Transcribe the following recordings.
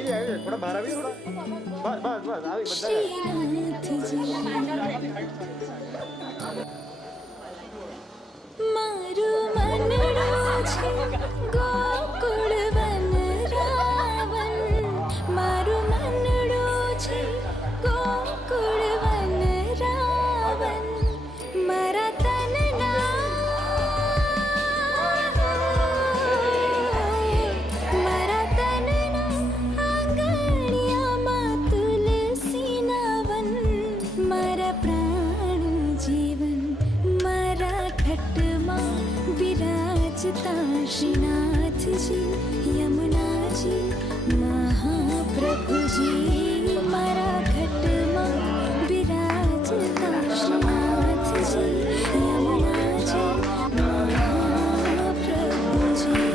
આવી થોડા બહાર આવી થોડા બસ બસ બસ આવી બધા મારું મનડું છે ગોકુળ વન રાવણ મારું મનડું છે ગોકુળ વન રાવણ મારા તનના મારા તનના આંગણિયામાં તુલસીના વન મારા પ્રાણ જીવન મારા ઘટમાં વિરાજતા શ્રીનાથજી યમુનાજી મહાપ્રભુજી મારા ઘટમાં વિરાજતા શ્રીનાથજી યમુનાજી મહાપ્રભુજી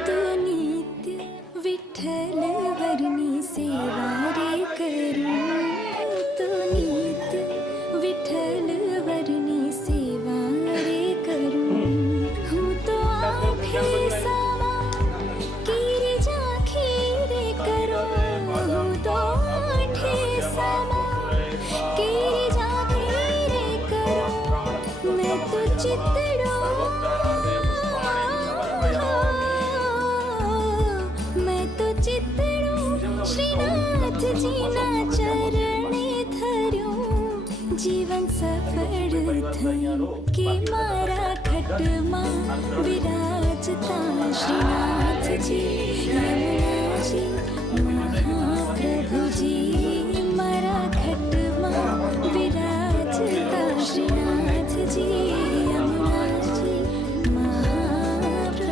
તો નિત્ય વિઠ્ઠલ વરની સેવા રે કરું તો નિત્ય વિઠ્ઠલ વરની સેવા રે કરું હું તો આંખે સામા કીરી ઝાંખી રે કરો હું તો આંખે સામા કીરી ઝાંખી રે કરો मैं तो चितड़ो मैं तो चितड़ो श्रीनाथ जी ना चरणे धर्યું જીવન સફળ થયું કે મારા ઘટમાં વિરાજતા શ્રીનાથજી યમુનાજી મહાપ્રભુજી મારા ઘટમાં વિરાજતા શ્રીનાથજી યમુનાજી મહાપ્રભુજી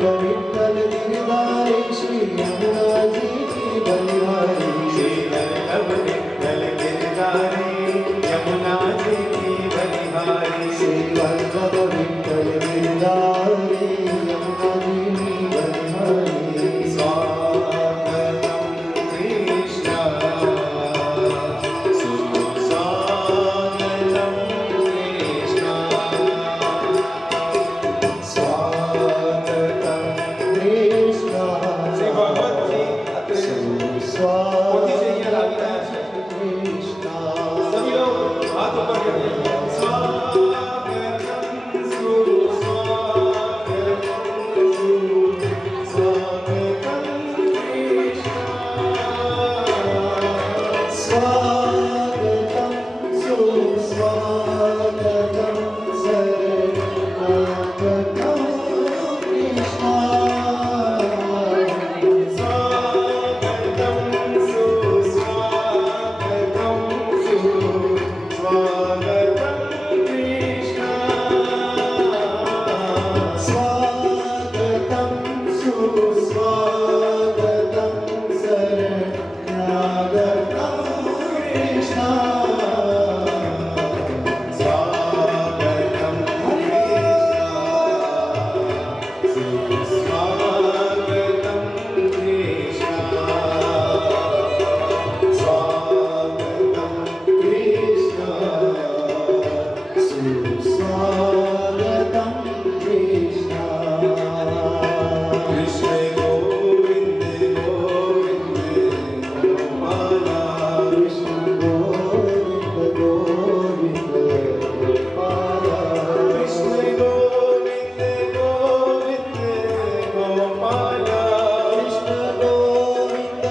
विठ्ठल गिरधारी श्री यमुनाजी की बलिहारी श्री वल्लभ विठ्ठल गिरधारी यमुना जी की बलिहारी श्री वल्लभ विठ्ठल गिरधारी यमुनाजी की बलिहारी स्वागतम कृष्ण सुस्वागतम कृष्ण स्वागतम कृष्ण श्री भगवत जी पोथी से ये लागी रहा है। कृष्ण सभी लोग हाथ ऊपर करके स्वागतम सुस्वागतम कृष्ण स्वागतं सुस्वागतं शरणागतं कृष्ण स्वागतम सुस्वागतम सुस्वागतम कृष्ण स्वागतं सुस्वागतं शरणागतं कृष्ण स्वागतम सुस्वागतम कृष्ण स्वागतम कृष्ण सुस्वागतं कृष्ण कृष्ण गोविंद गोविंद गोपाला कृष्ण गोविंद गोविंद गोपाला कृष्ण गोविंद गोविंद गोपाला कृष्ण गोविंद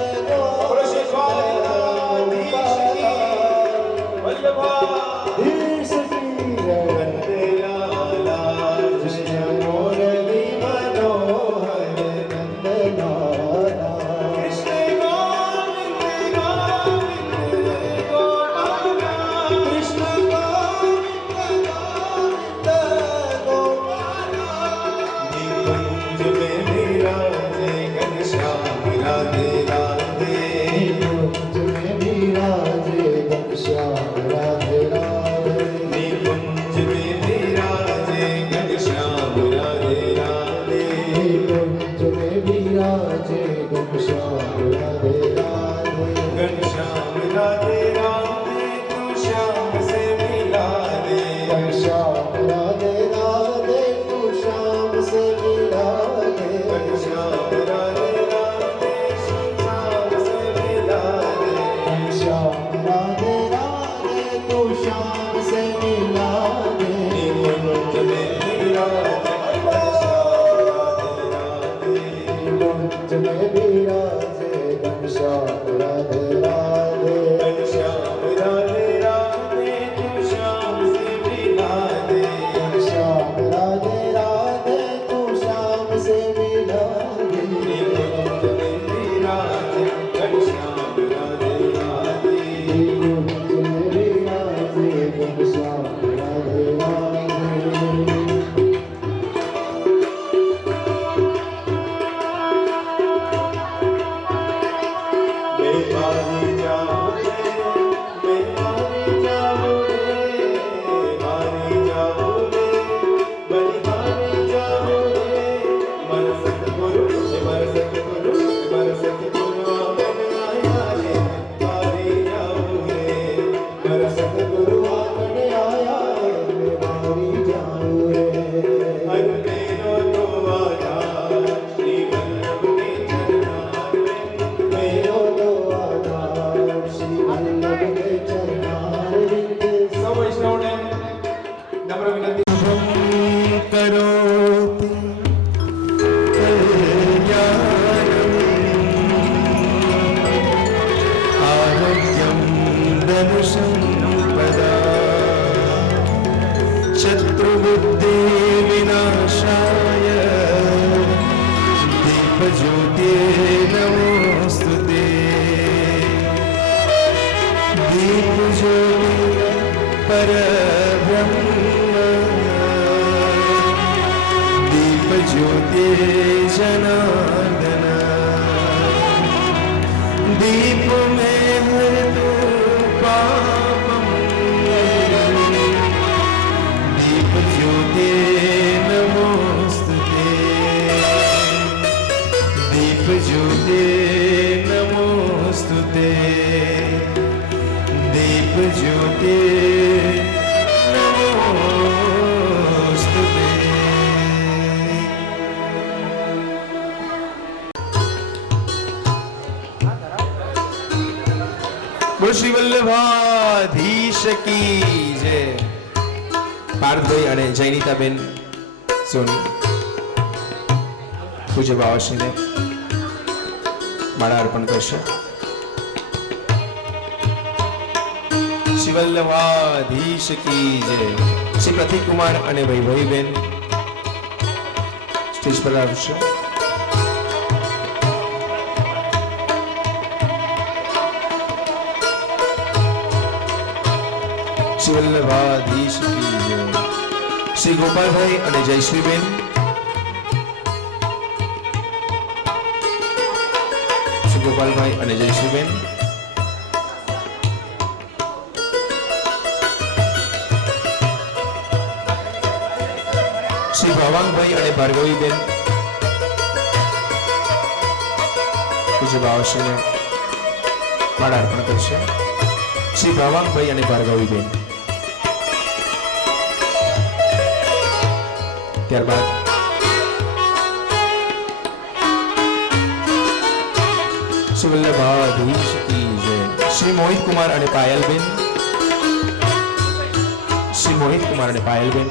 पुरुषोत्तमाधीश की वल्लभा धीश की जय। वंदे लाला कृष्ण मुरली मनोहर नंदलाला कृष्ण गोविंद गोविंद गोपाला कृष्ण गोविंद गोविंद गोपाला निकुंज में विराजे घनश्याम राधे राधे निकुंज में विराजे घनश्याम राधे राधे निकुंज में विराजे घनश्याम राधे राधे निकुंज में विराजे घनश्याम राधे राधे घनश्याम राधे राधे तू श्याम से मिला दे घनश्याम राधे राधे तू श्याम से मिला दे घनश्याम राधे राधे श्याम से मिला दे घनश्याम राधे राधे तू श्याम से मिला दे निकुंज में विराजे घनश्याम राधे राधे घनश्याम राधे राधे तू श्याम से मिला दे घनश्याम राधे राधे तू श्याम से मिला दे घनश्याम राधे राधे तू श्याम से मिला दे निकुंज में विराजे घनश्याम राधे राधे निकुंज में विराजे घनश्याम राधे राधे बेमारी जाओ रे मारी जाओ रे बलिहारी जाओ रे मन सतगुरु आंगन आया रे मारी जाओ रे मन सतगुरु आंगन आया रे मारी जाऊं रे हर मेरो तो आया श्री वल्लभ के चरणार में मेरो तो आधार श्री वल्लभ के चरणारविंद सब वैष्णव ने नम्र विनती करोति कल्याणम् आरोग्यं धनुसम्पदा शत्रुबुद्धि विनाशाय दीपज्योते नमोऽस्तुते दीपज्योति परब्रह्म ज्योति जनार्दन दीप में हर तू पापम दीप ज्योति नमोस्तुते दीप ज्योति नमोस्तुते दीप ज्योति नमोस्तुते। બોલ શ્રી વલ્લભાધીશ કી જય। પાર્થભાઈ અને જયનીતાબેન સોની પૂજ્ય બાવાશ્રીને માળા અર્પણ કરશે। શ્રી વલ્લભાધીશ કી જય। શ્રી પ્રતિક કુમાર અને વૈભવીબેન સ્ટેજ પર આવશે। શ્રી વલ્લભાધીશ કી જય। શ્રી ગોપાલભાઈ અને જયશ્રીબેન શ્રી ગોપાલભાઈ અને જયશ્રીબેન શ્રી ભાવાંગભાઈ અને ભાર્ગવીબેન પૂજ્ય બાવાશ્રીને માળા અર્પણ કરશે। શ્રી ભાવાંગભાઈ અને ભાર્ગવીબેન ત્યારબાદ શ્રી વલ્લભાધીશ કી જય। શ્રી મોહિત કુમાર અને પાયલબેન શ્રી મોહિત કુમાર અને પાયલબેન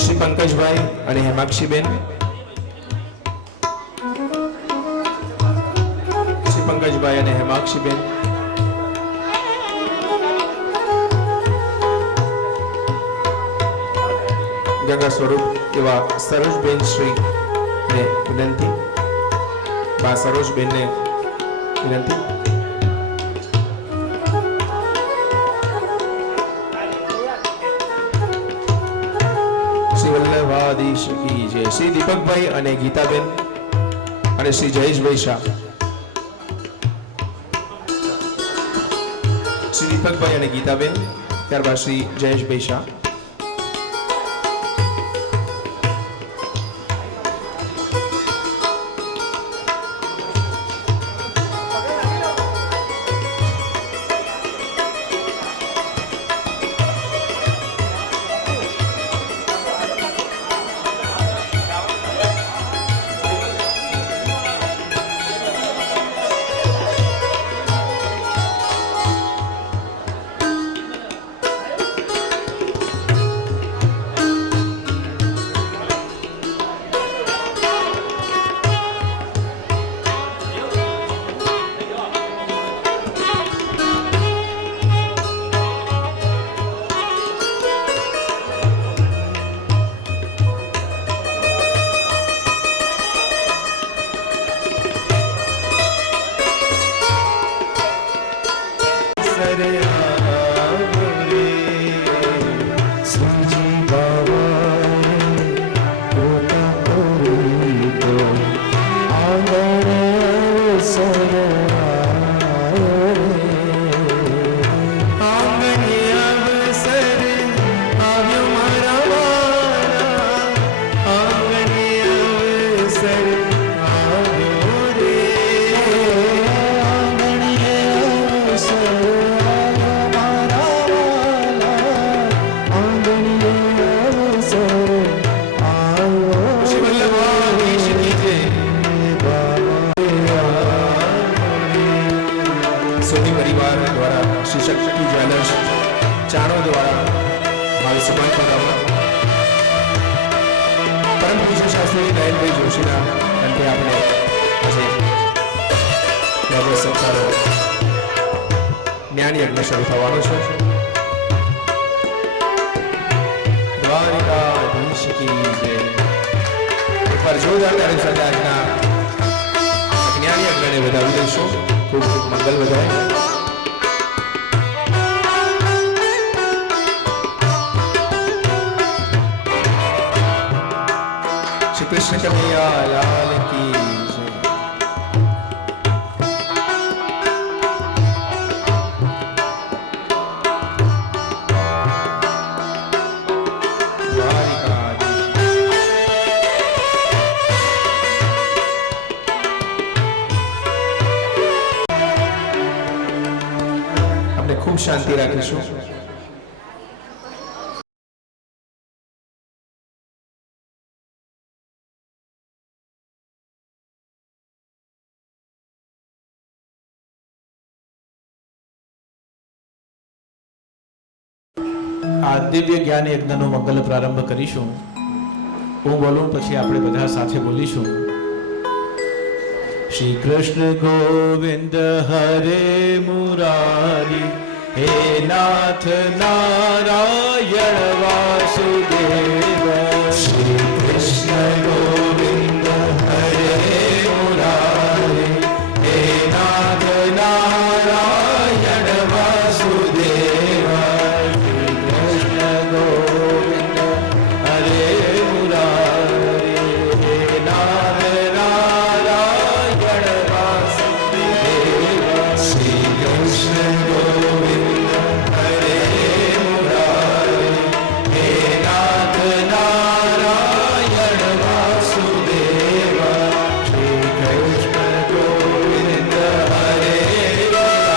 શ્રી પંકજભાઈ અને હેમાક્ષીબેન શ્રી પંકજભાઈ અને હેમાક્ષીબેન ગંગા સ્વરૂપ એવા સરોજબેન શ્રી ને વિનંતી બા સરોજબેનને વિનંતી। શ્રી વલ્લભાધીશ કી જય। શ્રી દીપકભાઈ અને ગીતાબેન અને શ્રી જયેશભાઈ શાહ શ્રી દીપકભાઈ અને ગીતાબેન ત્યારબાદ શ્રી જયેશભાઈ શાહ સોની પરિવાર દ્વારા શ્રી શક્તિ જ્વેલર્સ ચાણો દ્વારા મારું સન્માન કરવામાં પરમ પૂજ્ય શાસ્ત્રી નયનભાઈ જોશીના અંતે આપણે આજે નવો સંસારો જ્ઞાન યજ્ઞ શરૂ થવાનો છે। દ્વારિકાધીશ કી જય। એકવાર જોરદાર તાળી સાથે આજના જ્ઞાન યજ્ઞને વધાવી દઈશું। ખૂબ ખૂબ મંગલ વધાય। કૃષ્ણ કનૈયા લાલ કી જય. આપણે ખૂબ શાંતિ રાખીશું. આ દિવ્ય જ્ઞાન યજ્ઞનો મંગલ પ્રારંભ કરીશું. હું બોલું પછી આપણે બધા સાથે બોલીશું. શ્રી કૃષ્ણ ગોવિંદ હરે મુરારી, હે નાથ નારાયણ વાસુદેવ. શ્રી કૃષ્ણ ગોવિંદ હરે મુરારી, હે નાથ નારાયણ વાસુદેવ. ગોવિંદ હરે મુરારી, હે નાથ નારાયણ વાસુદેવ. શ્રી કૃષ્ણ ગોવિંદ હરે મુરારી, હે નાથ નારાયણ વાસુદેવ. શ્રી કૃષ્ણ ગોવિંદ હરે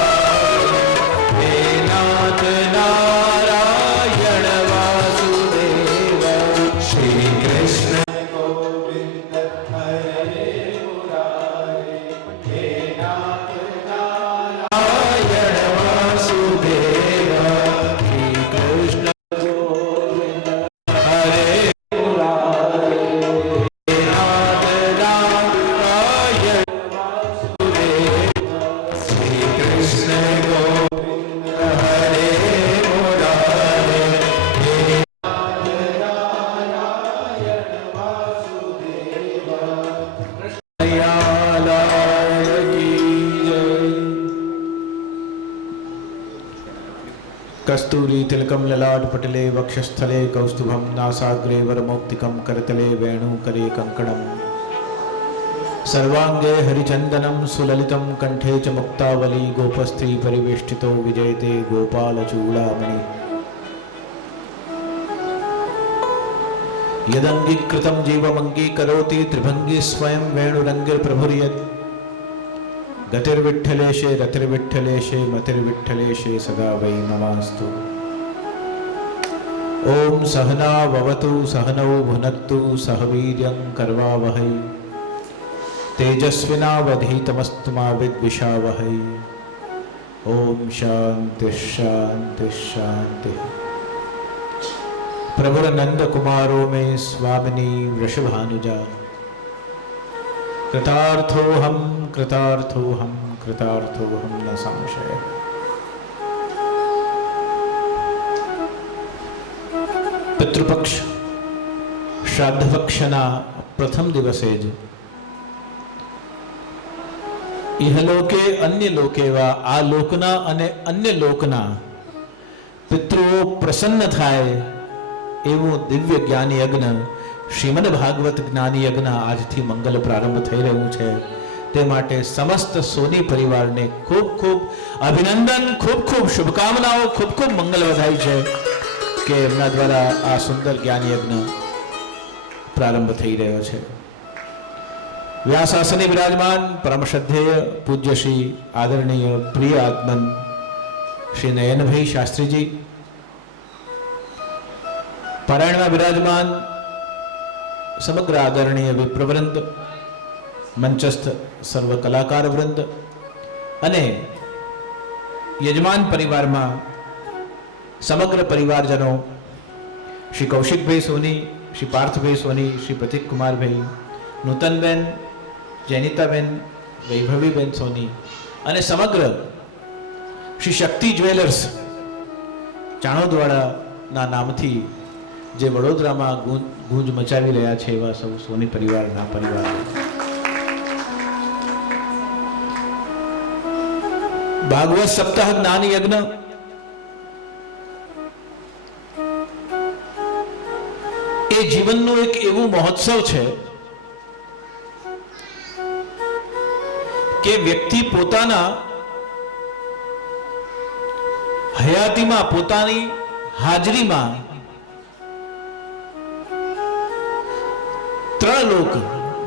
મુરારી, હે નાથ નારાયણ વાસુદેવ. શ્રી કૃષ્ણ ગોવિંદ હરે મુરારી, હે નાથ નારાયણ વાસુદેવ. શ્રી કૃષ્ણ ગોવિંદ હરે મુરારી, હે નાથ નારાયણ વાસુદેવ. શ્રી કૃષ્ણ ગોવિંદ હરે મુરારી, હે कस्तूरी तिलकम ललाट पटले वक्षस्थले कौस्तुभम नासाग्रे वरमौक्तिकम करतले वेणुकरे कंकणम सर्वांगे हरिचंदनम सुललितम कंठे च मुक्तावली गोपस्त्री परिवेष्टितो विजयते गोपालचूड़ामणि यदंगीकृतं जीवमंगीकरोति त्रिभंगी स्वयं वेणुरंगिर प्रभुर्यत् गतिर्विठ्ठलेशे रतिर्विठ्ठलेशे मतिर्विठ्ठलेशे सदा वै नमास्तु. ओम सहना भवतु सहनौ भुनक्तु सह वीर्यं करवावहै तेजस्विनावधीतमस्तु मा विद्विषावहै. ओम शांति शांति शांति. प्रभुर नंद कुमारों में स्वामिनी वृषभानुजा कृतार्थोहम कृतार्थोहम कृतार्थोहम न संशय. પિતૃપક્ષ શ્રાદ્ધ પક્ષના પ્રથમ દિવસે જ ઇહલોકે અન્ય લોકેવા આ લોકના અને અન્ય લોકના પિતૃઓ પ્રસન્ન થાય એવું દિવ્ય જ્ઞાન યજ્ઞ શ્રીમદ ભાગવત જ્ઞાન યજ્ઞ આજથી મંગલ પ્રારંભ થઈ રહ્યું છે. તે માટે સમસ્ત સોની પરિવારને ખૂબ ખૂબ અભિનંદન, ખૂબ ખૂબ શુભકામનાઓ, ખૂબ ખૂબ મંગલ વધાય છે કે એમના દ્વારા આ સુંદર જ્ઞાન યજ્ઞ પ્રારંભ થઈ રહ્યો છે. વ્યાસાસને વિરાજમાન પરમ શ્રદ્ધેય પૂજ્ય શ્રી આદરણીય પ્રિય આત્મન શ્રી નયનભાઈ શાસ્ત્રીજી, પારાયણમાં વિરાજમાન સમગ્ર આદરણીય વિપ્રવૃંદ, મંચસ્થ સર્વ કલાકાર વૃંદ અને યજમાન પરિવારમાં સમગ્ર પરિવારજનો શ્રી કૌશિકભાઈ સોની, શ્રી પાર્થભાઈ સોની, શ્રી પ્રતિક કુમારભાઈ, નૂતનબેન, જૈનિતાબેન, વૈભવીબેન સોની અને સમગ્ર શ્રી શક્તિ જ્વેલર્સ ચાણોદવાડાના નામથી જે વડોદરામાં ગૂંજ મચાવી રહ્યા છે એવા સૌ સોની પરિવારના પરિવાર. ભાગવત સપ્તાહ જ્ઞાન યજ્ઞ એ જીવનનું એક એવું મહોત્સવ છે કે વ્યક્તિ પોતાના હયાતીમાં, પોતાની હાજરીમાં ત્રણ લોક,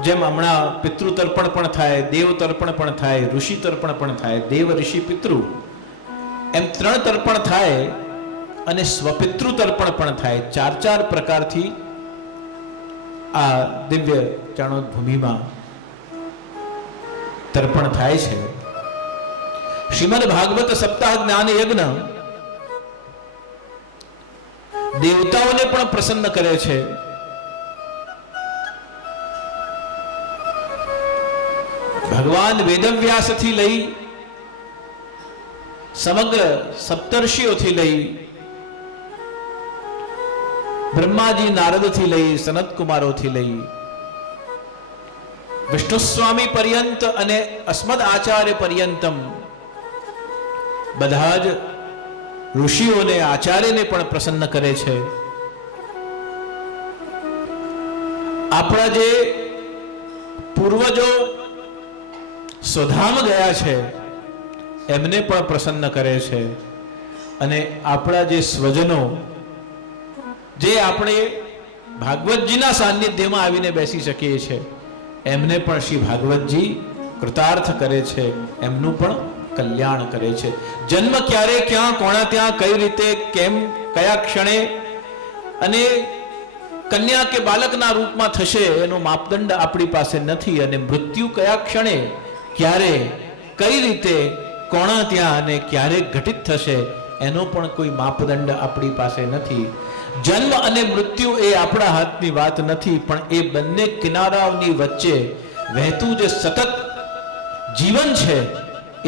જેમ હમણાં પિતૃ તર્પણ પણ થાય, દેવ તર્પણ પણ થાય, ઋષિ તર્પણ પણ થાય, દેવ ઋષિ પિતૃ, એમ ત્રણ તર્પણ થાય અને સ્વપિતૃ તર્પણ પણ થાય. ચાર ચાર પ્રકારથી આ દિવ્ય ચાણોદ ભૂમિમાં તર્પણ થાય છે. શ્રીમદ ભાગવત સપ્તાહ જ્ઞાન યજ્ઞ દેવતાઓને પણ પ્રસન્ન કરે છે. ભગવાન વેદવ્યાસથી લઈ સમગ્ર સપ્તર્ષિઓથી લઈ બ્રહ્માજી નારદથી લઈ સનત કુમારોથી લઈ વિષ્ણુ સ્વામી પર્યંત અને અસ્મદ આચાર્ય પર્યંતમ બધા જ ઋષિઓને, આચાર્યને પણ પ્રસન્ન કરે છે. આપણા જે પૂર્વજો સ્વધામ ગયા છે એમને પણ પ્રસન્ન કરે છે. અને આપણા જે સ્વજનો, જે આપણે ભાગવતજીના સાનિધ્યમાં આવીને બેસી શકીએ છીએ, એમને પણ શ્રી ભાગવતજી કૃતાર્થ કરે છે, એમનું પણ કલ્યાણ કરે છે. જન્મ ક્યારે, ક્યાં, કોણા ત્યાં, કઈ રીતે, કેમ, કયા ક્ષણે અને કન્યા કે બાલકના રૂપમાં થશે એનો માપદંડ આપણી પાસે નથી. અને મૃત્યુ કયા ક્ષણે, ક્યારે, કઈ રીતે, કોણા ત્યાં અને ક્યારે ઘટિત થશે એનો પણ કોઈ માપદંડ આપણી પાસે નથી. જન્મ અને મૃત્યુ એ આપણા હાથની વાત નથી, પણ એ બંને કિનારાઓની વચ્ચે વહેતું જે સતત જીવન છે,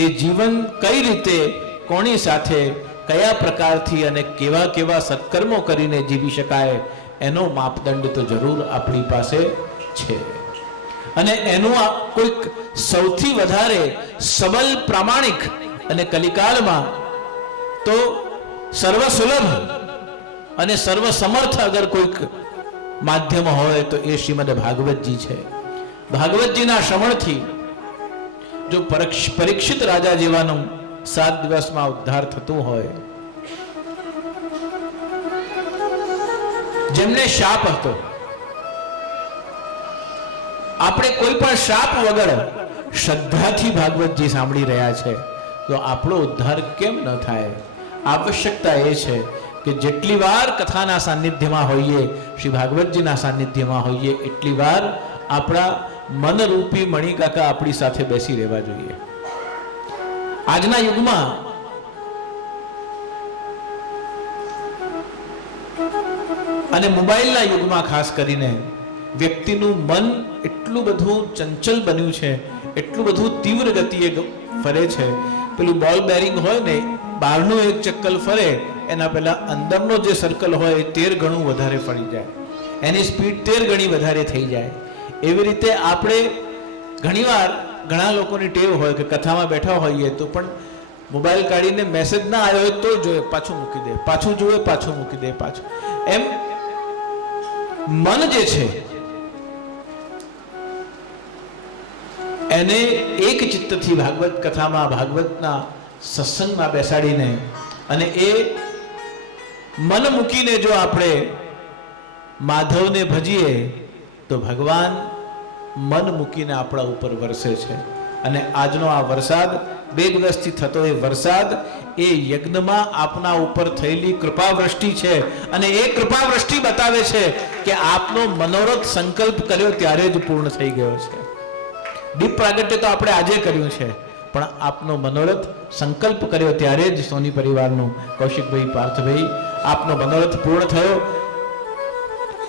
એ જીવન કઈ રીતે, કોની સાથે, કયા પ્રકારથી અને કેવા કેવા સત્કર્મો કરીને જીવી શકાય એનો માપદંડ તો જરૂર આપણી પાસે છે. અને એનું કોઈક સૌથી વધારે સબલ, પ્રામાણિક અને કલિકાળમાં તો સર્વસુલભ અને સર્વસમર્થ અગર કોઈક માધ્યમ હોય તો એ શ્રીમદ ભાગવતજી છે. ભાગવતજીના શ્રવણથી જો પરીક્ષિત રાજા જેવાનો 7 દિવસમાં ઉદ્ધાર થતો હોય, જેમને શાપ હતો, આપણે કોઈ પણ શાપ વગર શ્રદ્ધાથી ભાગવતજી સાંભળી રહ્યા છે, તો આપણો ઉદ્ધાર કેમ ન થાય? આવશ્યકતા એ છે કે જેટલી વાર કથાના સાનિધ્યમાં હોઈએ, શ્રી ભાગવતજીના સાનિધ્યમાં હોઈએ, એટલી વાર આપણા મનરૂપી મણિકાકા આપણી સાથે બેસી રહેવા જોઈએ. આજના યુગમાં અને મોબાઈલના યુગમાં ખાસ કરીને વ્યક્તિનું મન એટલું બધું ચંચલ બન્યું છે, એટલું બધું તીવ્ર ગતિએ ફરે છે. પેલું બોલ બેરિંગ હોય ને, બહારનું એક ચક્કર ફરે એના પહેલા અંદરનો જે સર્કલ હોય એ 13 ગણું વધારે ફરી જાય, એની સ્પીડ 13 ગણી વધારે થઈ જાય. એવી રીતે આપણે ઘણીવાર ઘણા લોકોની ટેવ હોય કે કથામાં બેઠા હોઈએ તો પણ મોબાઈલ કાઢીને મેસેજ ના આવ્યો હોય તો જોઈએ, પાછું મૂકી દે, પાછું જુએ, પાછું મૂકી દે, પાછું. એમ મન જે છે એને એક ચિત્તથી ભાગવત કથામાં, ભાગવતના સત્સંગમાં બેસાડીને અને એ મન મૂકીને જો આપણે માધવને ભજીએ તો ભગવાન મન મૂકીને આપણા ઉપર વરસે છે. અને આજનો આ વરસાદ 2 દિવસથી થતો એ વરસાદ એ યજ્ઞમાં આપના ઉપર થયેલી કૃપાવૃષ્ટિ છે. અને એ કૃપાવૃષ્ટિ બતાવે છે કે આપનો મનોરથ સંકલ્પ કર્યો ત્યારે જ પૂર્ણ થઈ ગયો છે. દીપ પ્રાગટ્ય તો આપણે આજે કર્યું છે, પણ આપનો મનોરથ સંકલ્પ કર્યો ત્યારે જ સોની પરિવારનું કૌશિકભાઈ, પાર્થભાઈ, આપનો મનોરથ પૂર્ણ થયો.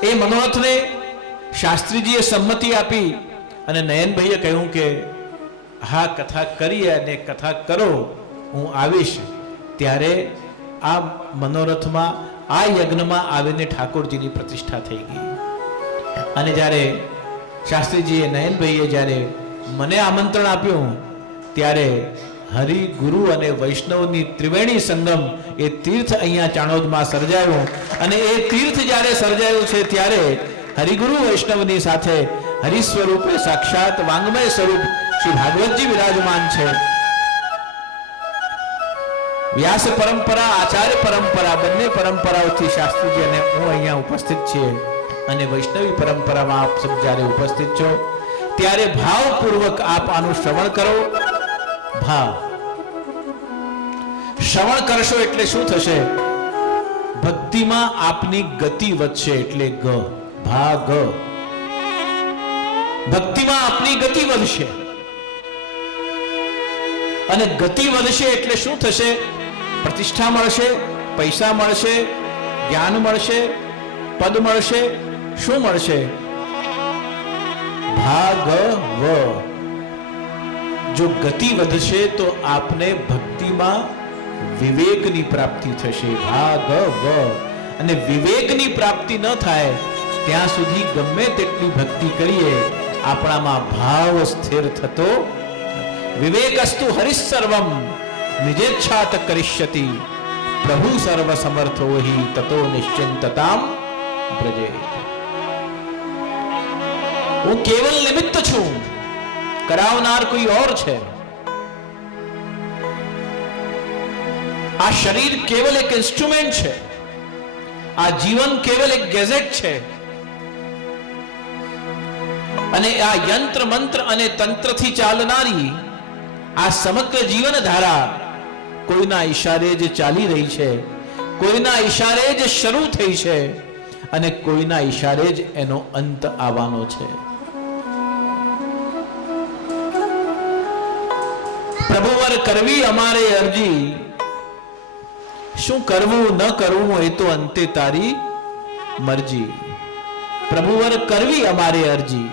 એ મનોરથને શાસ્ત્રીજીએ સંમતિ આપી અને નયનભાઈએ કહ્યું કે હા, કથા કરીએ અને કથા કરો, હું આવીશ. ત્યારે આ મનોરથમાં, આ યજ્ઞમાં આવીને ઠાકોરજીની પ્રતિષ્ઠા થઈ ગઈ. અને જ્યારે શાસ્ત્રીજીએ, નયનભાઈએ જ્યારે મને આમંત્રણ આપ્યું, ત્યારે હરિ, ગુરુ અને વૈષ્ણવની ત્રિવેણી સંગમ એ તીર્થ અહીંયા ચાણોદમાં સર્જાયું. અને એ તીર્થ જ્યારે સર્જાયું છે ત્યારે હરિગુરુ વૈષ્ણવની સાથે હરિ સ્વરૂપે સાક્ષાત વાંગમય સ્વરૂપ શ્રી ભાગવતજી વિરાજમાન છે. વ્યાસ પરંપરા, આચાર્ય પરંપરા, બંને પરંપરાઓથી શાસ્ત્રીજી અને હું અહીંયા ઉપસ્થિત છીએ. અને વૈષ્ણવી પરંપરામાં આપ સબ જ્યારે ઉપસ્થિત છો ત્યારે ભાવપૂર્વક આપ આનું શ્રવણ કરો. શ્રવણ કરશો એટલે શું થશે? ભક્તિમાં આપની ગતિ વધશે. એટલે ભાગ ભક્તિમાં આપની ગતિ વધશે. અને ગતિ વધશે એટલે શું થશે? પ્રતિષ્ઠા મળશે, પૈસા મળશે, જ્ઞાન મળશે, પદ મળશે. શું મળશે? ભાગવ. જો ગતિ વધશે તો આપને ભક્તિમાં વિવેકની પ્રાપ્તિ થશે. ભાગવ. અને વિવેકની પ્રાપ્તિ ન થાય ત્યાં સુધી ગમે તેટલી ભક્તિ કરીએ આપણામાં ભાવ સ્થિર થતો. વિવેકસ્તુ હરિસર્વમ નિજેચ્છાત કરિષ્યતિ પ્રભુ સર્વ સમર્થો હિ તતો નિશ્ચિંતતામ બ્રજે. હું કેવલ નિમિત્ત છું, કરાવનાર કોઈ ઓર છે. આ શરીર કેવલ એક ઇન્સ્ટ્રુમેન્ટ છે. આ જીવન કેવલ એક ગેજેટ છે. અને આ યંત્ર મંત્ર અને તંત્રથી ચાલનારી આ સમગ્ર જીવન ધારા કોઈના ઈશારે જ ચાલી રહી છે, કોઈના ઈશારે જ શરૂ થઈ છે અને કોઈના ઈશારે જ એનો અંત આવવાનો છે. પ્રભુવર કરવી અમારે અરજી, શું કરવું ન કરવું એ તો અંતે તારી મરજી. પ્રભુવર કરવી અમારે અરજી.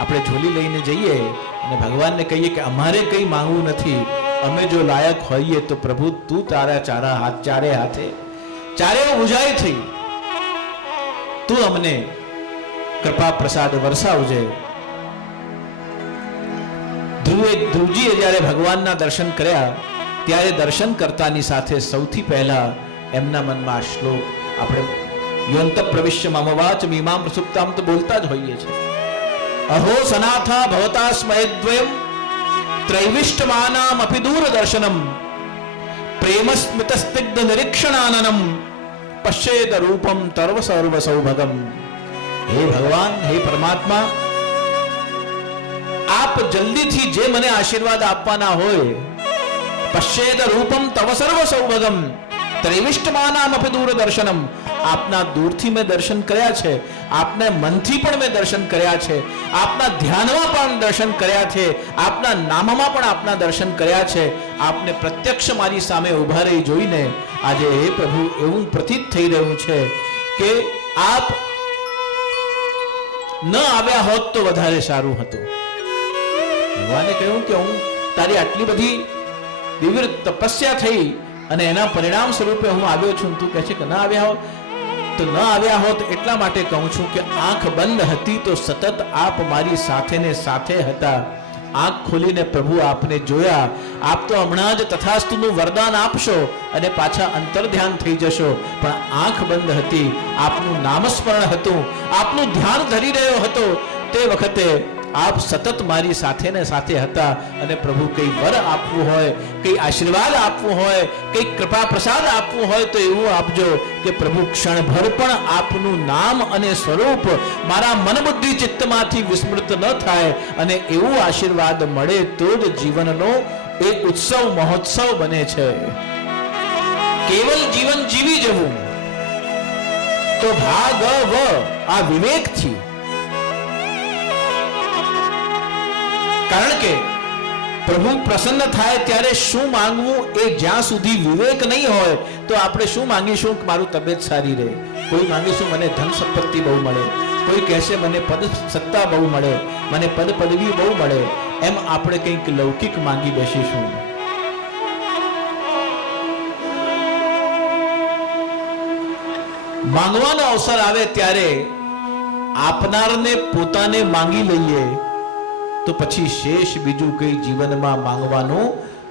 આપણે ઝોલી લઈને જઈએ અને ભગવાનને કહીએ કે અમારે કંઈ માંગવું નથી, અમે જો લાયક હોઈએ તો પ્રભુ તું તારા ચારે હાથે ચારે ઉજાય થઈ તું અમને કૃપા પ્રસાદ વરસાવજે. ધ્રુવજીએ જ્યારે ભગવાનના દર્શન કર્યા ત્યારે દર્શન કરતાની સાથે સૌથી પહેલા એમના મનમાં શ્લોક આપણે યોંત પ્રવિશ્ય મમવાચ મીમાં પ્રસુપ્તામ તો બોલતા જ હોઈએ છીએ. અહો સનાથા ભવતા સ્મયદ્વયમ ત્રૈવિષ્ટમાનામ અપી દૂરદર્શનમ પ્રેમ સ્મિત સ્નિગ્ધ નિરીક્ષણાનનમ પશ્યેદ રૂપમ તર્વ સર્વ સૌભગમ. હે ભગવાન, હે પરમાત્મા, આપ જલ્દીથી જે મને આશીર્વાદ આપવાના હોય, પશ્યેદ રૂપમ તવ સર્વ સૌભગમ ત્રૈવિષ્ટમાનામ અપી દૂરદર્શનમ. આપના દૂરથી મેં દર્શન કર્યા છે, આપને મનથી પણ મેં દર્શન કર્યા છે, આપના ધ્યાનમાં પણ દર્શન કર્યા છે, આપના નામમાં પણ આપના દર્શન કર્યા છે. આપને પ્રત્યક્ષ મારી સામે ઉભા રહી જોઈને આજે હે પ્રભુ એવું પ્રતીત થઈ રહ્યું છે કે આપ ન આવ્યા હોત તો વધારે સારું હતું. ભગવાને કહ્યું કે હું તારી આટલી બધી દિવ્ય તપસ્યા થઈ અને એના પરિણામ સ્વરૂપે હું આવ્યો છું, તું કહે છે કે ના આવ્યા હોત તો ન આવ્યા હોત. એટલા માટે કહું છું કે આંખ બંધ હતી તો સતત આપ મારી સાથે ને સાથે હતા. આંખ ખોલીને પ્રભુ આપને જોયા. આપ તો હમણાં જ તથાસ્તુનું વરદાન આપશો અને પાછા અંતર ધ્યાન થઈ જશો, પણ આંખ બંધ હતી, આપનું નામસ્મરણ હતું, આપનું ધ્યાન ધરી રહ્યો હતો. તે વખતે આપ સતત મારી સાથે ને સાથે હતા. અને પ્રભુ કઈ વર આપવું હોય, કઈ આશીર્વાદ આપવું હોય, કઈ કૃપા પ્રસાદ આપવું હોય તો એવું આપજો કે પ્રભુ ક્ષણભર પણ આપનું નામ અને સ્વરૂપ મારા મન બુદ્ધિ ચિત્તમાંથી વિસ્મૃત ન થાય. અને એવું આશીર્વાદ મળે તો જ જીવનનો એ ઉત્સવ મહોત્સવ બને છે. કેવલ જીવન જીવી જવું તો ભાગવ આ વિવેકથી. કારણ કે પ્રભુ પ્રસન્ન થાય ત્યારે શું માંગવું એ જ્યાં સુધી વિવેક નહીં હોય તો આપણે શું માંગીશું કે મારું તબિયત સારી રહે, કોઈ માંગીશું મને ધન સંપત્તિ બહુ મળે, કોઈ કહેશે મને પદ સત્તા બહુ મળે, મને પદ પદવી બહુ મળે. એમ આપણે કંઈક લૌકિક માંગી બેસીશું. માંગવાનો અવસર આવે ત્યારે આપનારને પોતાને માંગી લઈએ તો પછી શેષ બીજું કઈ જીવનમાં માંગવાનું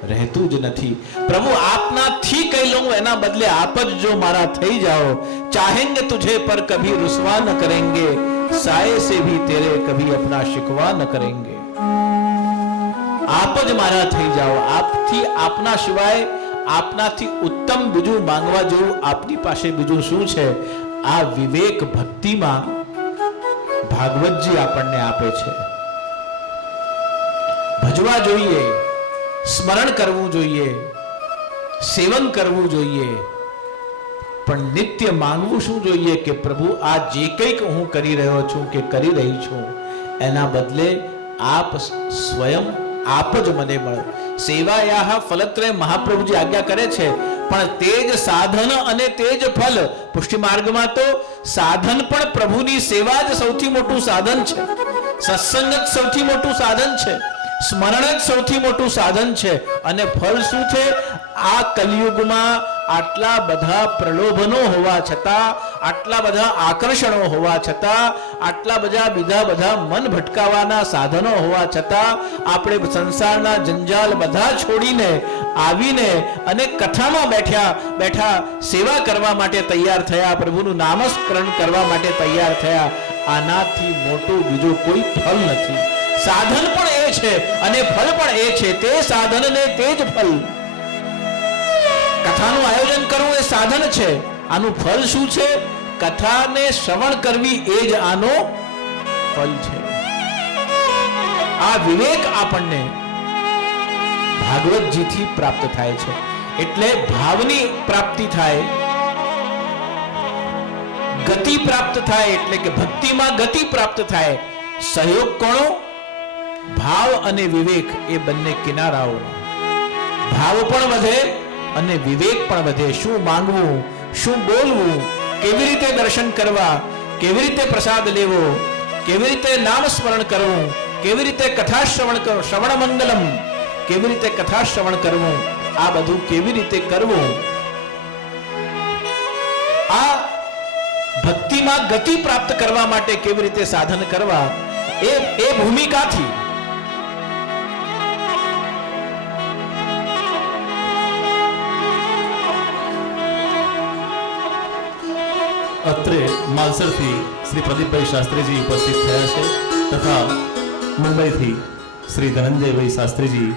રહેતું જ નથી. પ્રભુ આપનાથી કઈ લઉં એના બદલે આપ જ જો મારા થઈ જાઓ. ચાહેંગે તુझे પર કભી रुसवा न करेंगे, साए से भी तेरे कभी अपना शिकवा न करेंगे. આપ જ મારા થઈ જાઓ. આપથી, આપના સિવાય, આપનાથી ઉત્તમ બીજું માંગવા જેવું આપની પાસે બીજું શું છે? આ વિવેક ભક્તિમાં ભાગવતજી આપણને આપે છે. ભજવા જોઈએ, સ્મરણ કરવું જોઈએ, સેવન કરવું જોઈએ, પણ નિત્ય માંગવું શું જોઈએ કે પ્રભુ આ જે કંઈક હું કરી રહ્યો છું કે કરી રહી છું એના બદલે આપ સ્વયં આપ જ મને મળો. સેવાયાહ ફલત્રય મહાપ્રભુજી આજ્ઞા કરે છે, પણ તે જ સાધન અને તે જ ફલ. પુષ્ટિ માર્ગમાં તો સાધન પણ પ્રભુની સેવા જ સૌથી મોટું સાધન છે. સત્સંગ જ સૌથી મોટું સાધન છે. સ્મરણ જ સૌથી મોટું સાધન છે. અને ફળ શું છે? આ કલિયુગમાં આટલા બધા પ્રલોભનો હોવા છતાં, આટલા બધા આકર્ષણો હોવા છતાં, આટલા બધા મન ભટકાવાના સાધનો હોવા છતાં આપણે સંસારના જંજાલ બધા છોડીને આવીને અને કથામાં બેઠા સેવા કરવા માટે તૈયાર થયા, પ્રભુનું નામસ્મરણ કરવા માટે તૈયાર થયા. આનાથી મોટું બીજું કોઈ ફળ નથી. સાધન પણ એ છે અને ફળ પણ એ છે. તે સાધન ને તે જ ફળ. કથાનું આયોજન કરવું એ સાધન છે. આનું ફળ શું છે? કથાને શ્રવણ કરવી એ જ આનો ફળ છે. આ વિવેક આપણને ભાગવતજીથી પ્રાપ્ત થાય છે. એટલે ભાવની પ્રાપ્તિ થાય, ગતિ પ્રાપ્ત થાય, એટલે કે ભક્તિમાં ગતિ પ્રાપ્ત થાય. સહયોગ કોનો? ભાવ અને વિવેક એ બંને કિનારાઓ. ભાવ પણ વધે અને વિવેક પણ વધે. શું માંગવું, શું બોલવું, કેવી રીતે દર્શન કરવા, કેવી રીતે પ્રસાદ લેવો, કેવી રીતે નામ સ્મરણ કરવું, કેવી રીતે કથા શ્રવણ મંગલમ, કેવી રીતે કથા શ્રવણ કરવું, આ બધું કેવી રીતે કરવું, આ ભક્તિમાં ગતિ પ્રાપ્ત કરવા માટે કેવી રીતે સાધન કરવા, એ ભૂમિકાથી અત્રે માલસરથી શ્રી પ્રદીપભાઈ શાસ્ત્રીજી ઉપસ્થિત થયા છે તથા મુંબઈથી શ્રી ધનંજયભાઈ શાસ્ત્રીજી.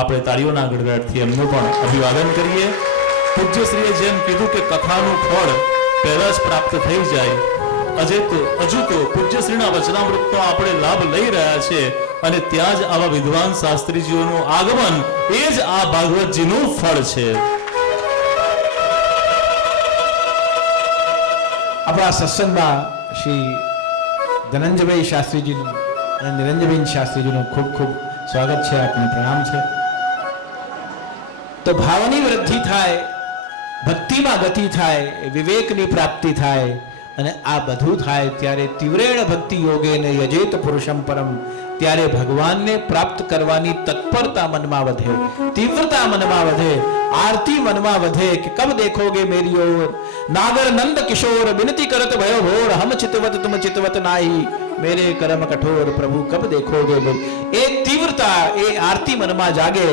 આપણે તાળીઓના ગડગડાટથી એમનું પણ અભિવાદન કરીએ. પૂજ્યશ્રીએ જેમ કીધું કે કથાનું ફળ પહેલા જ પ્રાપ્ત થઈ જાય, હજુ તો પૂજ્યશ્રીના વચનામૃતનો આપણે લાભ લઈ રહ્યા છે અને ત્યાં જ આવા વિદ્વાન શાસ્ત્રીજીઓનું આગમન એ જ આ ભાગવતજીનું ફળ છે. આપણા સત્સંગમાં શ્રી ધનંજયભાઈ શાસ્ત્રીજીનું અને નિરંજનબેન શાસ્ત્રીજીનું ખૂબ ખૂબ સ્વાગત છે, આપને પ્રણામ છે. તો ભાવની વૃદ્ધિ થાય, ભક્તિમાં ગતિ થાય, વિવેકની પ્રાપ્તિ થાય અને આ બધું થાય ત્યારે તીવ્રેણ ભક્તિ યોગેને યજેત પુરુષમ પરમ. ત્યારે ભગવાનને પ્રાપ્ત કરવાની તત્પરતા મનમાં વધે, તીવ્રતા મનમાં વધે, आरती मनमा વધે कि कब देखोगे मेरी ओर नागर नंद किशोर विनती करत भयो भोर हम चितवत तुम चितवत नाही मेरे कर्म कठोर प्रभु कब देखोगे. એ તીવ્રતા, એ આરતી મનમાં જાગે.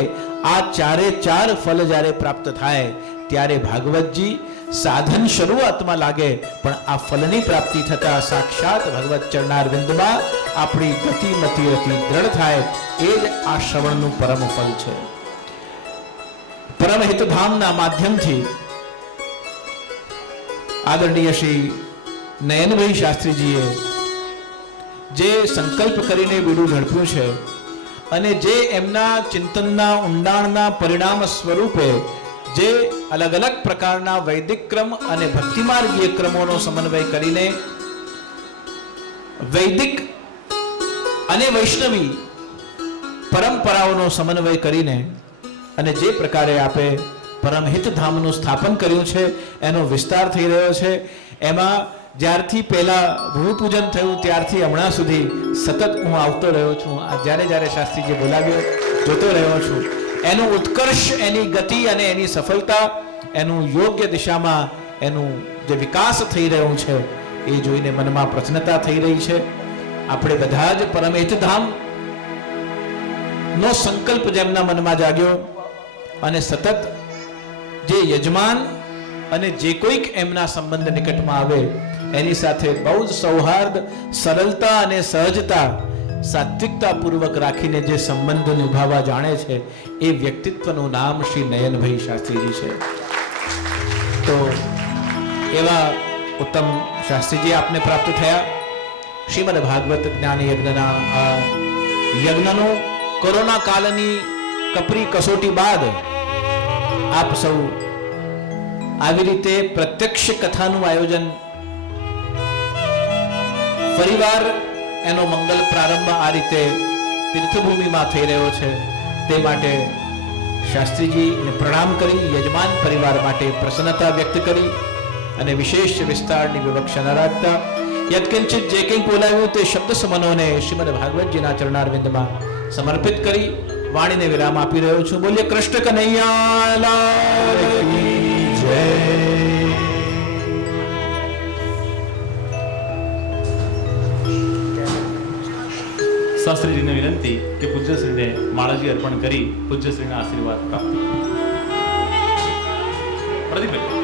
આ ચારે ચાર ફલ જ્યારે પ્રાપ્ત થાય ત્યારે ભાગવતજી સાધન શરૂઆતમાં લાગે, પણ આ ફલની પ્રાપ્તિ થતા સાક્ષાત ભગવત ચરણારવિંદમાં આપણી ગતિમતી રતિ દ્રઢ થાય. એ જ આ શ્રવણનું પરમ ફળ છે. પરમહિત ધામના માધ્યમથી આદરણીય શ્રી નયનભાઈ શાસ્ત્રીજીએ જે સંકલ્પ કરીને બીડું ઝડપ્યું છે અને જે એમના ચિંતનના ઊંડાણના પરિણામ સ્વરૂપે જે અલગ અલગ પ્રકારના વૈદિક ક્રમ અને ભક્તિમાર્ગીય ક્રમોનો સમન્વય કરીને વૈદિક અને વૈષ્ણવી પરંપરાઓનો સમન્વય કરીને અને જે પ્રકારે આપે પરમહિત ધામનું સ્થાપન કર્યું છે એનો વિસ્તાર થઈ રહ્યો છે. એમાં જ્યારથી પહેલા ભૂમિપૂજન થયું ત્યારથી હમણાં સુધી સતત હું આવતો રહ્યો છું. આ જ્યારે શાસ્ત્રીજી બોલાવ્યો જોતો રહ્યો છું. એનું ઉત્કર્ષ, એની ગતિ અને એની સફળતા, એનું યોગ્ય દિશામાં એનું જે વિકાસ થઈ રહ્યું છે એ જોઈને મનમાં પ્રસન્નતા થઈ રહી છે. આપણે બધા જ પરમહિત ધામ નો સંકલ્પ જેમના મનમાં જાગ્યો અને સતત જે યજમાન અને જે કોઈક એમના સંબંધ નિકટમાં આવે એની સાથે બહુ જ સૌહાર્દ, સરળતા અને સહજતા સાત્વિકતાપૂર્વક રાખીને જે સંબંધ નિભાવવા જાણે છે એ વ્યક્તિત્વનું નામ શ્રી નયનભાઈ શાસ્ત્રીજી છે. તો એવા ઉત્તમ શાસ્ત્રીજી આપને પ્રાપ્ત થયા. શ્રીમદ ભાગવત જ્ઞાન યજ્ઞના આ યજ્ઞનો કોરોના કાળની કપરી કસોટી બાદ આપ સૌ આવી રીતે પ્રત્યક્ષ કથાનું આયોજન ફરીવાર એનો મંગલ પ્રારંભ આ રીતે તીર્થભૂમિમાં થઈ રહ્યો છે તે માટે શાસ્ત્રીજીને પ્રણામ કરી યજમાન પરિવાર માટે પ્રસન્નતા વ્યક્ત કરી અને વિશેષ વિસ્તારની વિવક્ષા ન રાખતા યત્કિંચિત જે કંઈ બોલાવ્યું તે શબ્દ સમનોને શ્રીમદ ભાગવતજીના ચરણારવિંદમાં સમર્પિત કરી વાણીને વિરામ આપી રહ્યો છું. બોલીએ કૃષ્ણ કનૈયા લાલ કી જય. શાસ્ત્રીજીને વિનંતી કે પૂજ્યશ્રીને માળાજી અર્પણ કરી પૂજ્યશ્રીના આશીર્વાદ પ્રાપ્ત કરો. પ્રદીપભાઈ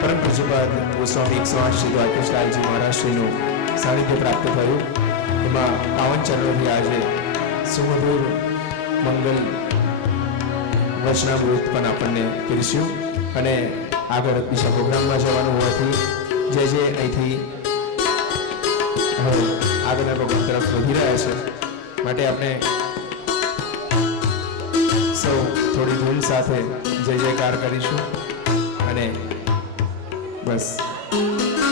પરમ પૂજ્યપાદ ગોસ્વામી 108 શ્રી દ્વારકેશલાલજી મહારાજશ્રીનું સાનિધ્ય પ્રાપ્ત થયું. એમાં પાવન ચરણોથી આજે સુમધુર મંગલ વચનામૃત પણ આપણને પીરસ્યું અને આગળ બીજા પ્રોગ્રામમાં જવાનું હોવાથી જે અહીંથી હવે આગળના પ્રોગ્રામ તરફ વધી રહ્યા છે માટે આપણે સૌ થોડી ધૂન સાથે જય જયકાર કરીશું અને બસ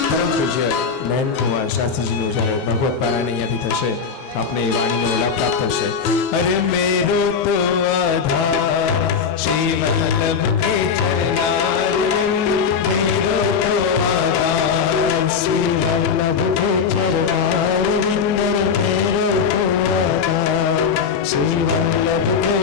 પરમ પૂજ્ય નયનકુમાર શાસ્ત્રીજીનું જ્યારે ભગવત પારાયણ અહીંયાથી થશે તો આપને એ વાણીનો લાભ પ્રાપ્ત થશે. અરે મેરો તો આધાર શ્રી વલ્લભ કે ચરનાર, મેરો તો આધાર શ્રી વલ્લભ કે ચરનાર, મેરો તો આધાર શ્રી વલ્લભ કે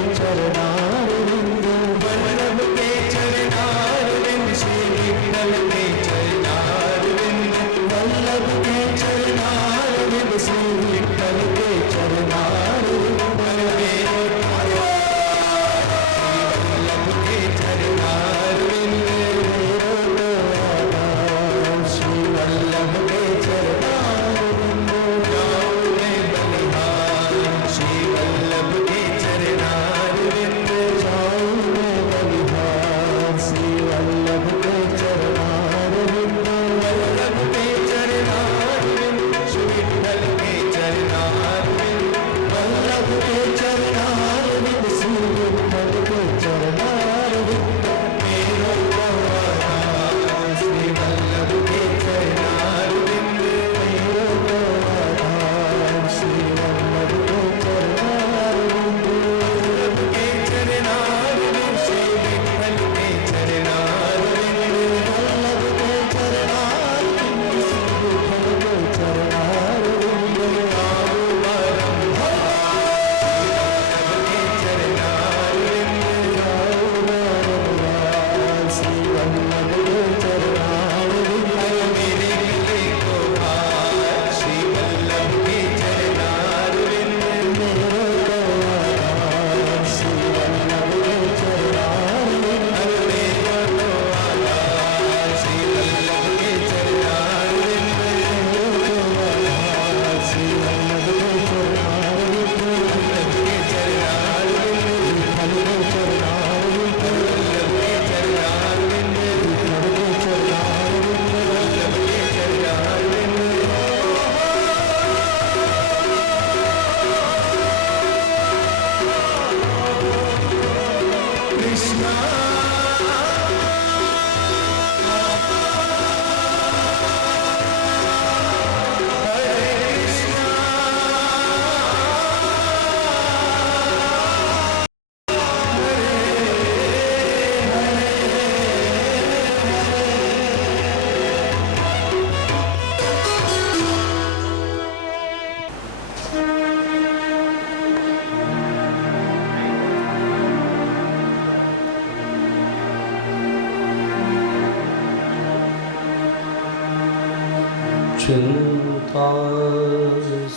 चिंता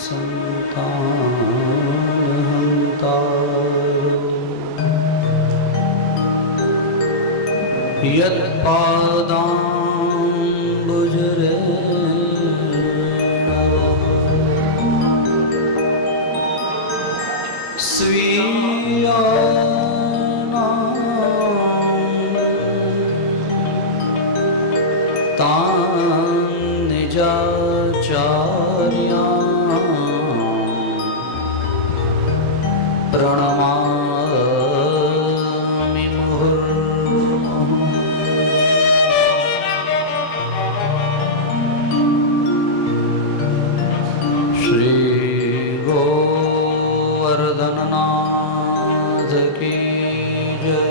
संतानहंतारो यत्पादाम्बुजरेणव स्वीयानां तान् निजाचार्यान् प्रणमामि मुहुर्मुहुः। श्री गोवर्धननाथ की जय।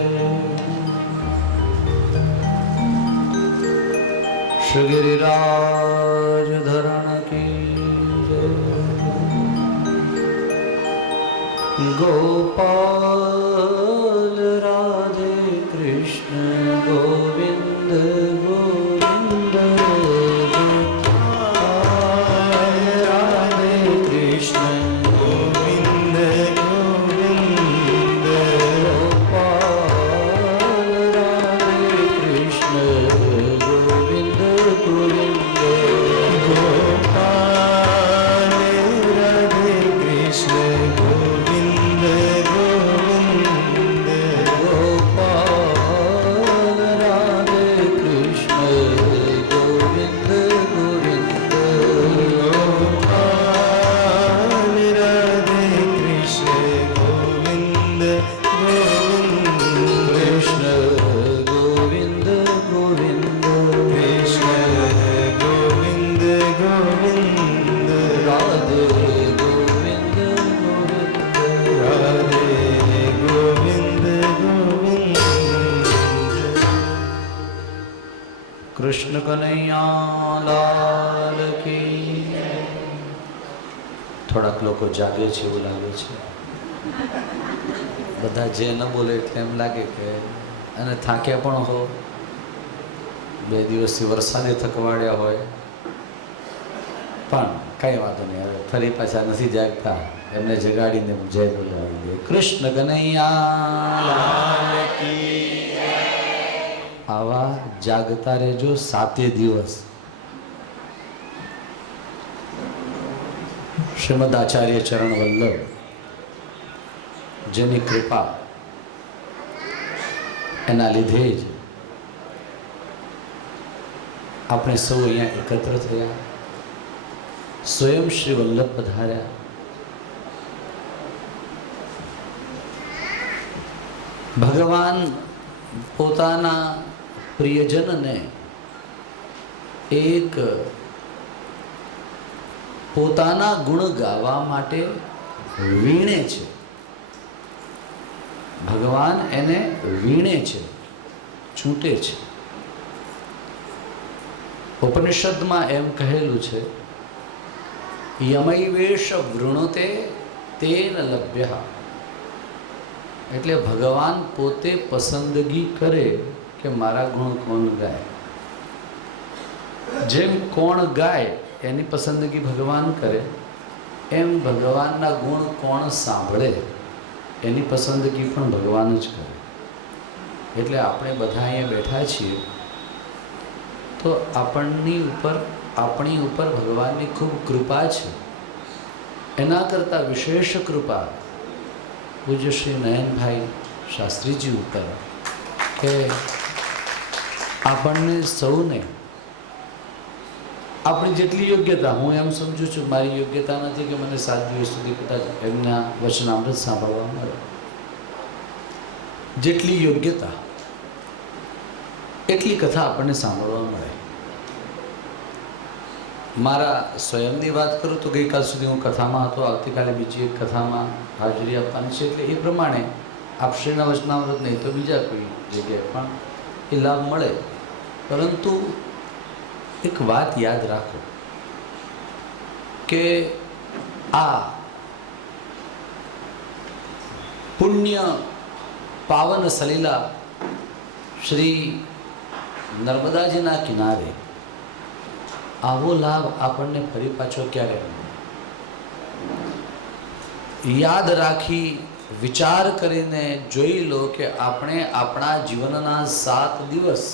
श्री गिरिराज धरण की जय। गोपाल राधे कृष्ण गोविंद गोविंद गोपाल राधे कृष्ण गोविंद गोविंद गोपाल राधे कृष्ण गोविंद गोविंद गोपाल राधे कृष्ण गोविंद गोविंद गोपाल राधे कृष्ण गोविंद गोविंद गोपाल राधे कृष्ण गोविंद गोविंद कृष्ण गोविंद गोविंद कृष्ण गोविंद गोविंद राधे गोविंद गोविंद राधे गोविंद गोविंद कृष्ण कन्हैया लाल की। થોડાક લોકો જાગે છે એવું લાગે છે, બધા જે ન બોલે એટલે એમ લાગે કે અને થાક્યા પણ હો, 2 દિવસથી વરસાદે થકવાડ્યા હોય, પણ કંઈ વાંધો નહીં, હવે ફરી પાછા નથી જાગતા, એમને જગાડીને જય બોલાવી દે। કૃષ્ણ કનૈયા લાલ કી જય। આવા જાગતા રહેજો 7 દિવસ। શ્રીમદ આચાર્ય ચરણ વલ્લભ જેની કૃપા, એના લીધે જ આપણે સૌ અહીંયા એકત્ર થયા, સ્વયં શ્રી વલ્લભ પધાર્યા। ભગવાન પોતાના પ્રિયજનને એક પોતાના ગુણ ગાવા માટે વીણે છે। ભગવાન એને વીણે છે, ચૂંટે છે। ઉપનિષદમાં એમ કહેલું છે, યમૈવેશ વૃણુતે તેન લભ્ય, એટલે ભગવાન પોતે પસંદગી કરે કે મારા ગુણ કોણ ગાય। જેમ કોણ ગાય એની પસંદગી ભગવાન કરે, એમ ભગવાનના ગુણ કોણ સાંભળે એની પસંદગી પણ ભગવાન જ કરે। એટલે આપણે બધા અહીંયા બેઠા છીએ તો આપણી ઉપર ભગવાનની ખૂબ કૃપા છે। એના કરતાં વિશેષ કૃપા પૂજ્ય શ્રી નયનભાઈ શાસ્ત્રીજી ઉપર, કે આપણને સૌને આપણી જેટલી યોગ્યતા, હું એમ સમજુ છું મારી યોગ્યતા નથી કે મને 7 દિવસ સુધી કદાચ એમના વચનામૃત સાંભળવા મળે, જેટલી યોગ્યતા એટલી કથા આપણને સાંભળવા મળે। મારા સ્વયંની વાત કરું તો ગઈકાલ સુધી હું કથામાં હતો, આવતીકાલે બીજી એક કથામાં હાજરી આપવાની છે, એટલે એ પ્રમાણે આપશ્રીના વચનામૃત નહીં તો બીજા કોઈ જગ્યાએ પણ એ લાભ મળે। પરંતુ એક વાત યાદ રાખો કે આ પુણ્ય પાવન સલીલા શ્રી નર્મદાજીના કિનારે આવો લાભ આપણને ફરી પાછો ક્યારે યાદ રાખી વિચાર કરીને જોઈ લો કે આપણે આપણા જીવનના 7 દિવસ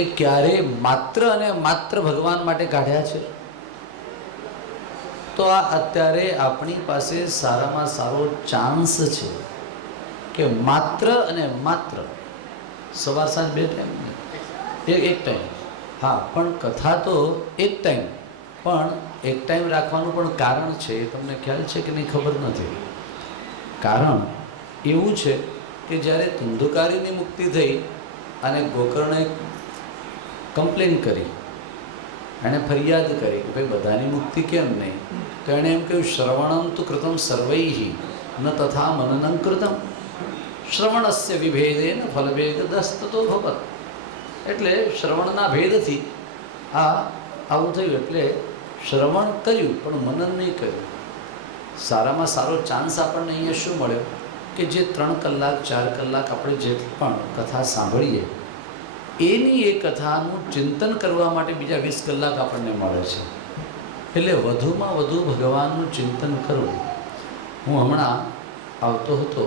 એ ક્યારે માત્ર અને માત્ર ભગવાન માટે કાઢ્યા છે. તો આ અત્યારે આપણી પાસે સારામાં સારો ચાન્સ છે કે માત્ર અને માત્ર સવાર સાંજ 2 ટાઈમ એક ટાઈમ, હા પણ કથા તો એક ટાઈમ, પણ એક ટાઈમ રાખવાનું પણ કારણ છે. તમને ખ્યાલ છે કે નહીં ખબર નથી. કારણ એવું છે કે જ્યારે ધુંધુકારીની મુક્તિ થઈ અને ગોકર્ણે કમ્પ્લેન કરી, એણે ફરિયાદ કરી કે ભાઈ બધાની મુક્તિ કેમ નહીં, તો એણે એમ કહ્યું શ્રવણમ તો કૃતમ સર્વૈહિ ન તથા મનનં કૃતમ શ્રવણસ્ય વિભેદેન ફલભેદ દસ્તતો ભવત. એટલે શ્રવણના ભેદથી આવું થયું. એટલે શ્રવણ કર્યું પણ મનન નહીં કર્યું. સારામાં સારો ચાન્સ આપણને અહીંયા શું મળ્યો કે જે 3 કલાક 4 કલાક આપણે જે પણ કથા સાંભળીએ એની એ કથાનું ચિંતન કરવા માટે બીજા 20 કલાક આપણને મળે છે. એટલે વધુમાં વધુ ભગવાનનું ચિંતન કરવું. હું હમણાં આવતો હતો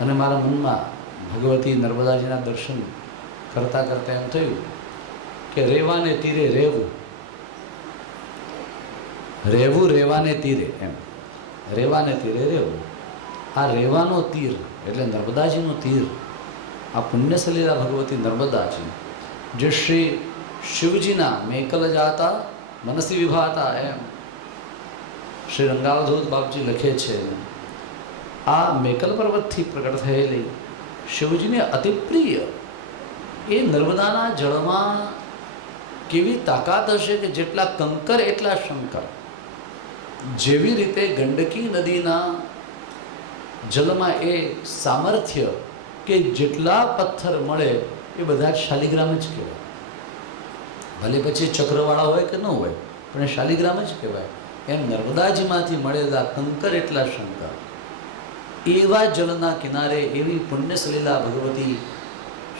અને મારા મનમાં ભગવતી નર્મદાજીના દર્શન કરતાં કરતાં એમ થયું કે રેવાને તીરે રહેવું, રહેવું રેવાને તીરે, એમ રેવાને તીરે રહેવું. આ રેવાનો તીર એટલે નર્મદાજીનું તીર, આ પુણ્યસલીલા ભગવતી નર્મદાજી જે શ્રી શિવજીના મેકલ જાતા મનસી વિભાતા, એમ શ્રી રંગાવધૂત બાપજી લખે છે. આ મેકલ પર્વતથી પ્રગટ થયેલી શિવજીને અતિ પ્રિય એ નર્મદાના જળમાં કેવી તાકાત હશે કે જેટલા કંકર એટલા શંકર. જેવી રીતે ગંડકી નદીના જલમાં એ સામર્થ્ય કે જેટલા પથ્થર મળે એ બધા શાલિગ્રામ જ કહેવાય. ભલે પછી ચક્રવાળા હોય કે ન હોય, પણ એ શાલિગ્રામ જ કહેવાય. એમ નર્મદાજીમાંથી મળેલા કંકર એટલા શંકર. એવા જલના કિનારે એવી પુણ્યસલીલા ભગવતી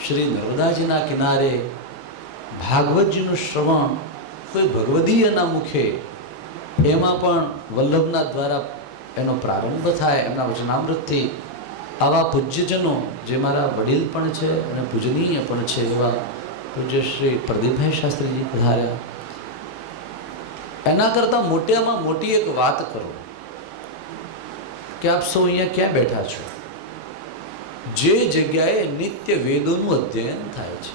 શ્રી નર્મદાજીના કિનારે ભાગવતજીનું શ્રવણ કોઈ ભગવદીયના મુખે, એમાં પણ વલ્લભના દ્વારા એનો પ્રારંભ થાય, એમના વચનામૃતથી. આવા પૂજ્યજનો જે મારા વડીલ પણ છે અને પૂજનીય પણ છે એવા પૂજ્ય શ્રી પ્રદીપભાઈ શાસ્ત્રીજી પધાર્યા. એના કરતાં મોટામાં મોટી એક વાત કરો કે આપ સૌ અહીંયા ક્યાં બેઠા છો? જે જગ્યાએ નિત્ય વેદોનું અધ્યયન થાય છે,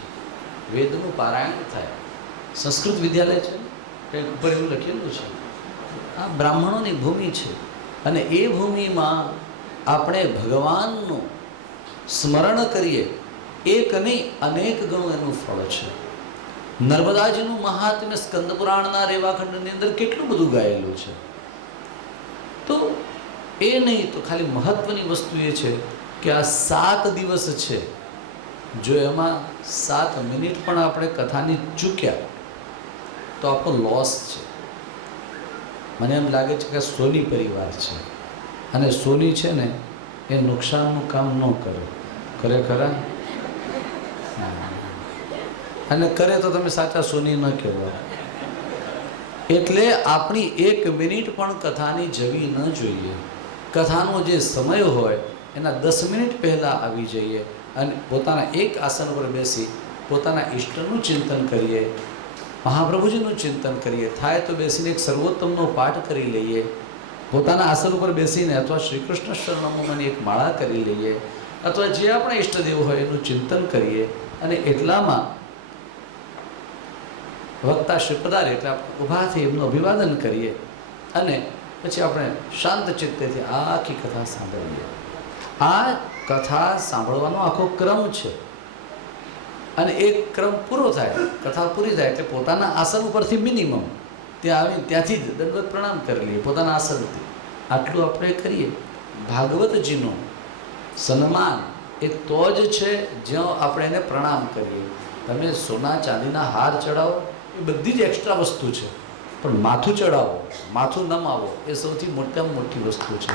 વેદનું પારાયણ થાય, સંસ્કૃત વિદ્યાલય છે, કંઈક ઉપર એવું લખેલું છે. આ બ્રાહ્મણોની ભૂમિ છે અને એ ભૂમિમાં આપણે ભગવાનનું સ્મરણ કરીએ, એક નહીં અનેક ગણું એનું ફળ છે. નર્મદાજીનું મહાત્મ્ય સ્કંદ પુરાણના રેવાખંડની અંદર કેટલું બધું ગાયેલું છે. તો એ નહીં તો ખાલી મહત્વની વસ્તુ એ છે કે આ 7 દિવસ છે, જો એમાં 7 મિનિટ પણ આપણે કથાની ચૂક્યા તો આપણો લોસ છે. મને એમ લાગે છે કે સોની પરિવાર છે અને સોની છે ને એ નુકસાનનું કામ ન કરે, કરે ખરા? અને કરે તો તમે સાચા સોની ન કહેવાય. એટલે આપણી 1 મિનિટ પણ કથાની જવી ન જોઈએ. કથાનો જે સમય હોય એના 10 મિનિટ પહેલાં આવી જઈએ અને પોતાના એક આસન પર બેસી પોતાના ઈષ્ટનું ચિંતન કરીએ, મહાપ્રભુજીનું ચિંતન કરીએ. થાય તો બેસીને એક સર્વોત્તમનો પાઠ કરી લઈએ, પોતાના આસન ઉપર બેસીને અથવા શ્રી કૃષ્ણ શરણમની એક માળા કરી લઈએ, અથવા જે આપણા ઈષ્ટદેવ હોય એનું ચિંતન કરીએ. અને એટલામાં વક્તા શ્રી પધારે એટલે આપણે ઊભા થઈ એમનું અભિવાદન કરીએ અને પછી આપણે શાંત ચિત્તેથી આખી કથા સાંભળીએ. આ કથા સાંભળવાનો આખો ક્રમ છે અને એ ક્રમ પૂરો થાય, કથા પૂરી થાય એટલે પોતાના આસન ઉપરથી મિનિમમ ત્યાં આવી ત્યાંથી જ દંડવત પ્રણામ કરી લઈએ પોતાના આસનથી. આટલું આપણે કરીએ. ભાગવતજીનું સન્માન એ તો જ છે જ્યાં આપણે એને પ્રણામ કરીએ. તમે સોના ચાંદીના હાર ચડાવો એ બધી જ એક્સ્ટ્રા વસ્તુ છે, પણ માથું ચડાવો, માથું નમાવો એ સૌથી મોટામાં મોટી વસ્તુ છે.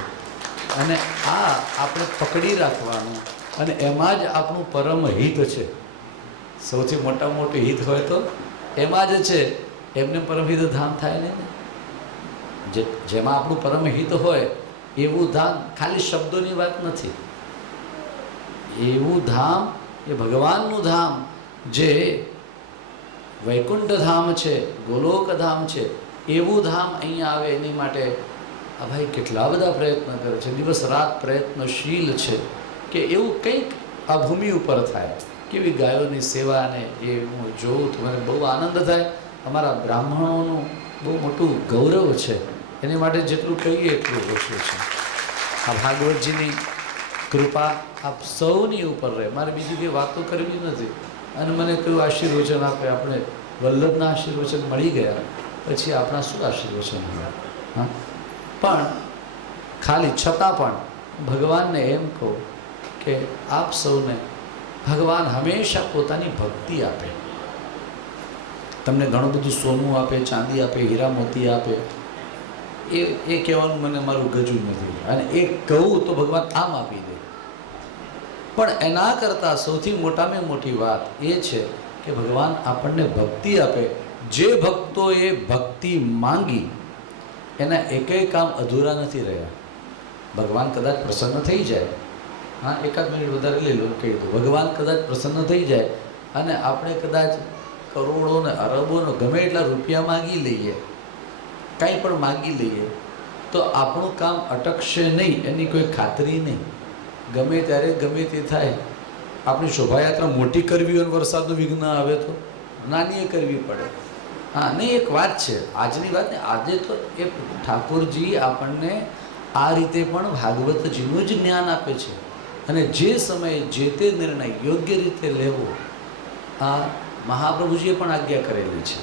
અને આ આપણે પકડી રાખવાનું અને એમાં જ આપણું પરમ હિત છે. સૌથી મોટામાં મોટું હિત હોય તો એમાં જ છે, એમને પરમહિત ધામ થાય નહીં ને. જેમાં આપણું પરમહિત હોય એવું ધામ ખાલી શબ્દોની વાત નથી. એવું ધામ એ ભગવાનનું ધામ જે વૈકુંઠ ધામ છે, ગોલોક ધામ છે, એવું ધામ અહીંયા આવે એની માટે આ ભાઈ કેટલા બધા પ્રયત્ન કરે છે, દિવસ રાત પ્રયત્નશીલ છે કે એવું કંઈક આ ભૂમિ ઉપર થાય. કેવી ગાયોની સેવા ને એ હું જોઉં તો મને બહુ આનંદ થાય. અમારા બ્રાહ્મણોનું બહુ મોટું ગૌરવ છે, એની માટે જેટલું કહીએ એટલું ઓછું છે. આ ભાગવતજીની કૃપા આપ સૌની ઉપર રહે. મારે બીજી કંઈ વાતો કરવી નથી. અને મને કયું આશીર્વચન આપે, આપણે વલ્લભના આશીર્વચન મળી ગયા પછી આપણા શું આશીર્વચન મળ્યા? હા, પણ ખાલી છતાં પણ ભગવાનને એમ કહું કે આપ સૌને ભગવાન હંમેશા પોતાની ભક્તિ આપે. તમને ઘણું બધું સોનું આપે, ચાંદી આપે, હીરા મોતી આપે, એ કહેવાનું મને મારું ગજું નથી. અને એ કહું તો ભગવાન આમ આપી દે. પણ એના કરતાં સૌથી મોટામાં મોટી વાત એ છે કે ભગવાન આપણને ભક્તિ આપે. જે ભક્તોએ ભક્તિ માંગી એના એકેય કામ અધૂરા નથી રહ્યા. ભગવાન કદાચ પ્રસન્ન થઈ જાય, હા, એકાદ મિનિટ વધારે લઈ લો, કહી દો, ભગવાન કદાચ પ્રસન્ન થઈ જાય અને આપણે કદાચ કરોડો ને અરબોનો ગમે એટલા રૂપિયા માગી લઈએ, કાંઈ પણ માગી લઈએ, તો આપણું કામ અટકશે નહીં એની કોઈ ખાતરી નહીં. ગમે ત્યારે ગમે તે થાય. આપણી શોભાયાત્રા મોટી કરવી હોય, વરસાદનું વિઘ્ન આવે તો નાની કરવી પડે. હા, નહીં, એક વાત છે આજની વાત ને, આજે તો એ ઠાકોરજી આપણને આ રીતે પણ ભાગવતજીનું જ જ્ઞાન આપે છે. અને જે સમયે જે તે નિર્ણય યોગ્ય રીતે લેવો આ મહાપ્રભુજીએ પણ આજ્ઞા કરેલી છે.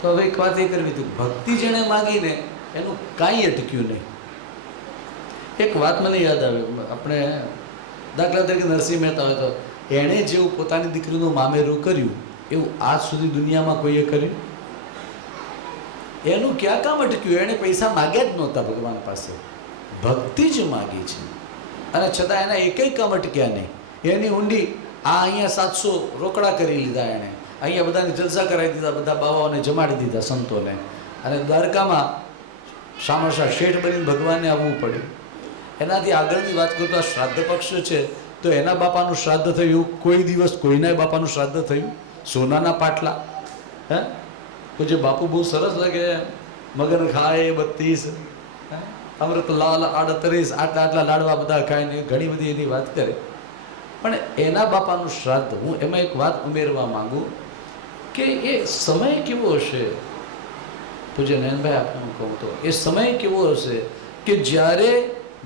તો હવે એક વાત એ કરવી હતી, ભક્તિ જેણે માગીને એનું કાંઈ અટક્યું નહીં. એક વાત મને યાદ આવે, આપણે દાખલા તરીકે નરસિંહ મહેતા હોય તો એણે જેવું પોતાની દીકરીનું મામેરું કર્યું એવું આજ સુધી દુનિયામાં કોઈએ કર્યું? એનું ક્યાં કામ અટક્યું? એણે પૈસા માગ્યા જ નહોતા ભગવાન પાસે, ભક્તિ જ માગી છે. અને છતાં એના એકેય કામ અટક્યા નહીં. એની ઊંડી આ અહીંયા 700 રોકડા કરી લીધા એણે, અહીંયા બધાને જલસા કરાવી દીધા, બધા બાવાઓને જમાડી દીધા, સંતોને. અને દ્વારકામાં શામળશા શેઠ બનીને ભગવાનને આવવું પડ્યું. એનાથી આગળની વાત કરું તો આ શ્રાદ્ધ પક્ષ છે, તો એના બાપાનું શ્રાદ્ધ થયું એવું કોઈ દિવસ કોઈના બાપાનું શ્રાદ્ધ થયું? સોનાના પાટલા, હે, જે બાપુ બહુ સરસ લાગે, મગન ખાય 32, અમૃત લાલ 38, આટલા લાડવા બધા ખાઈને ઘણી બધી એની વાત કરે. પણ એના બાપાનું શ્રાદ્ધ, હું એમાં એક વાત ઉમેરવા માંગુ કે એ સમય કેવો હશે, પૂજ્ય નયનભાઈ આપણે હું કહું તો એ સમય કેવો હશે કે જ્યારે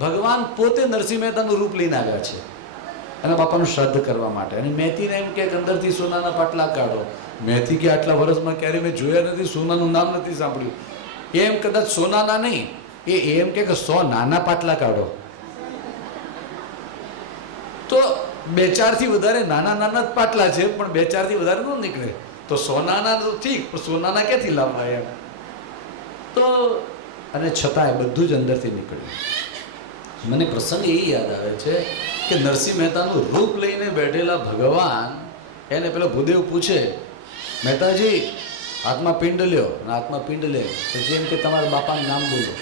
ભગવાન પોતે નરસિંહ મહેતાનું રૂપ લઈને આવ્યા છે એના બાપાનું શ્રાદ્ધ કરવા માટે. અને મહેતીને એમ કે અંદરથી સોનાના પાટલા કાઢો. મહેતી કે આટલા વર્ષમાં ક્યારેય મેં જોયા નથી, સોનાનું નામ નથી સાંભળ્યું. એમ કદાચ સોનાના નહીં, એ એમ કે 100 નાના પાટલા કાઢો. તો 2-4 થી વધારે નાના જ પાટલા છે, પણ 2-4 થી વધારે ન નીકળે. તો સોનાના તો ઠીક, પણ સોનાના ક્યાંથી લાવવા એમ? તો અને છતાંય બધું જ અંદરથી નીકળ્યું. મને પ્રસંગ એ યાદ આવે છે કે નરસિંહ મહેતાનું રૂપ લઈને બેઠેલા ભગવાન, એને પેલો ભૂદેવ પૂછે, મહેતાજી હાથમાં પિંડ લ્યો, અને હાથમાં પિંડ લે તો જેમ કે તમારા બાપાનું નામ બોલો.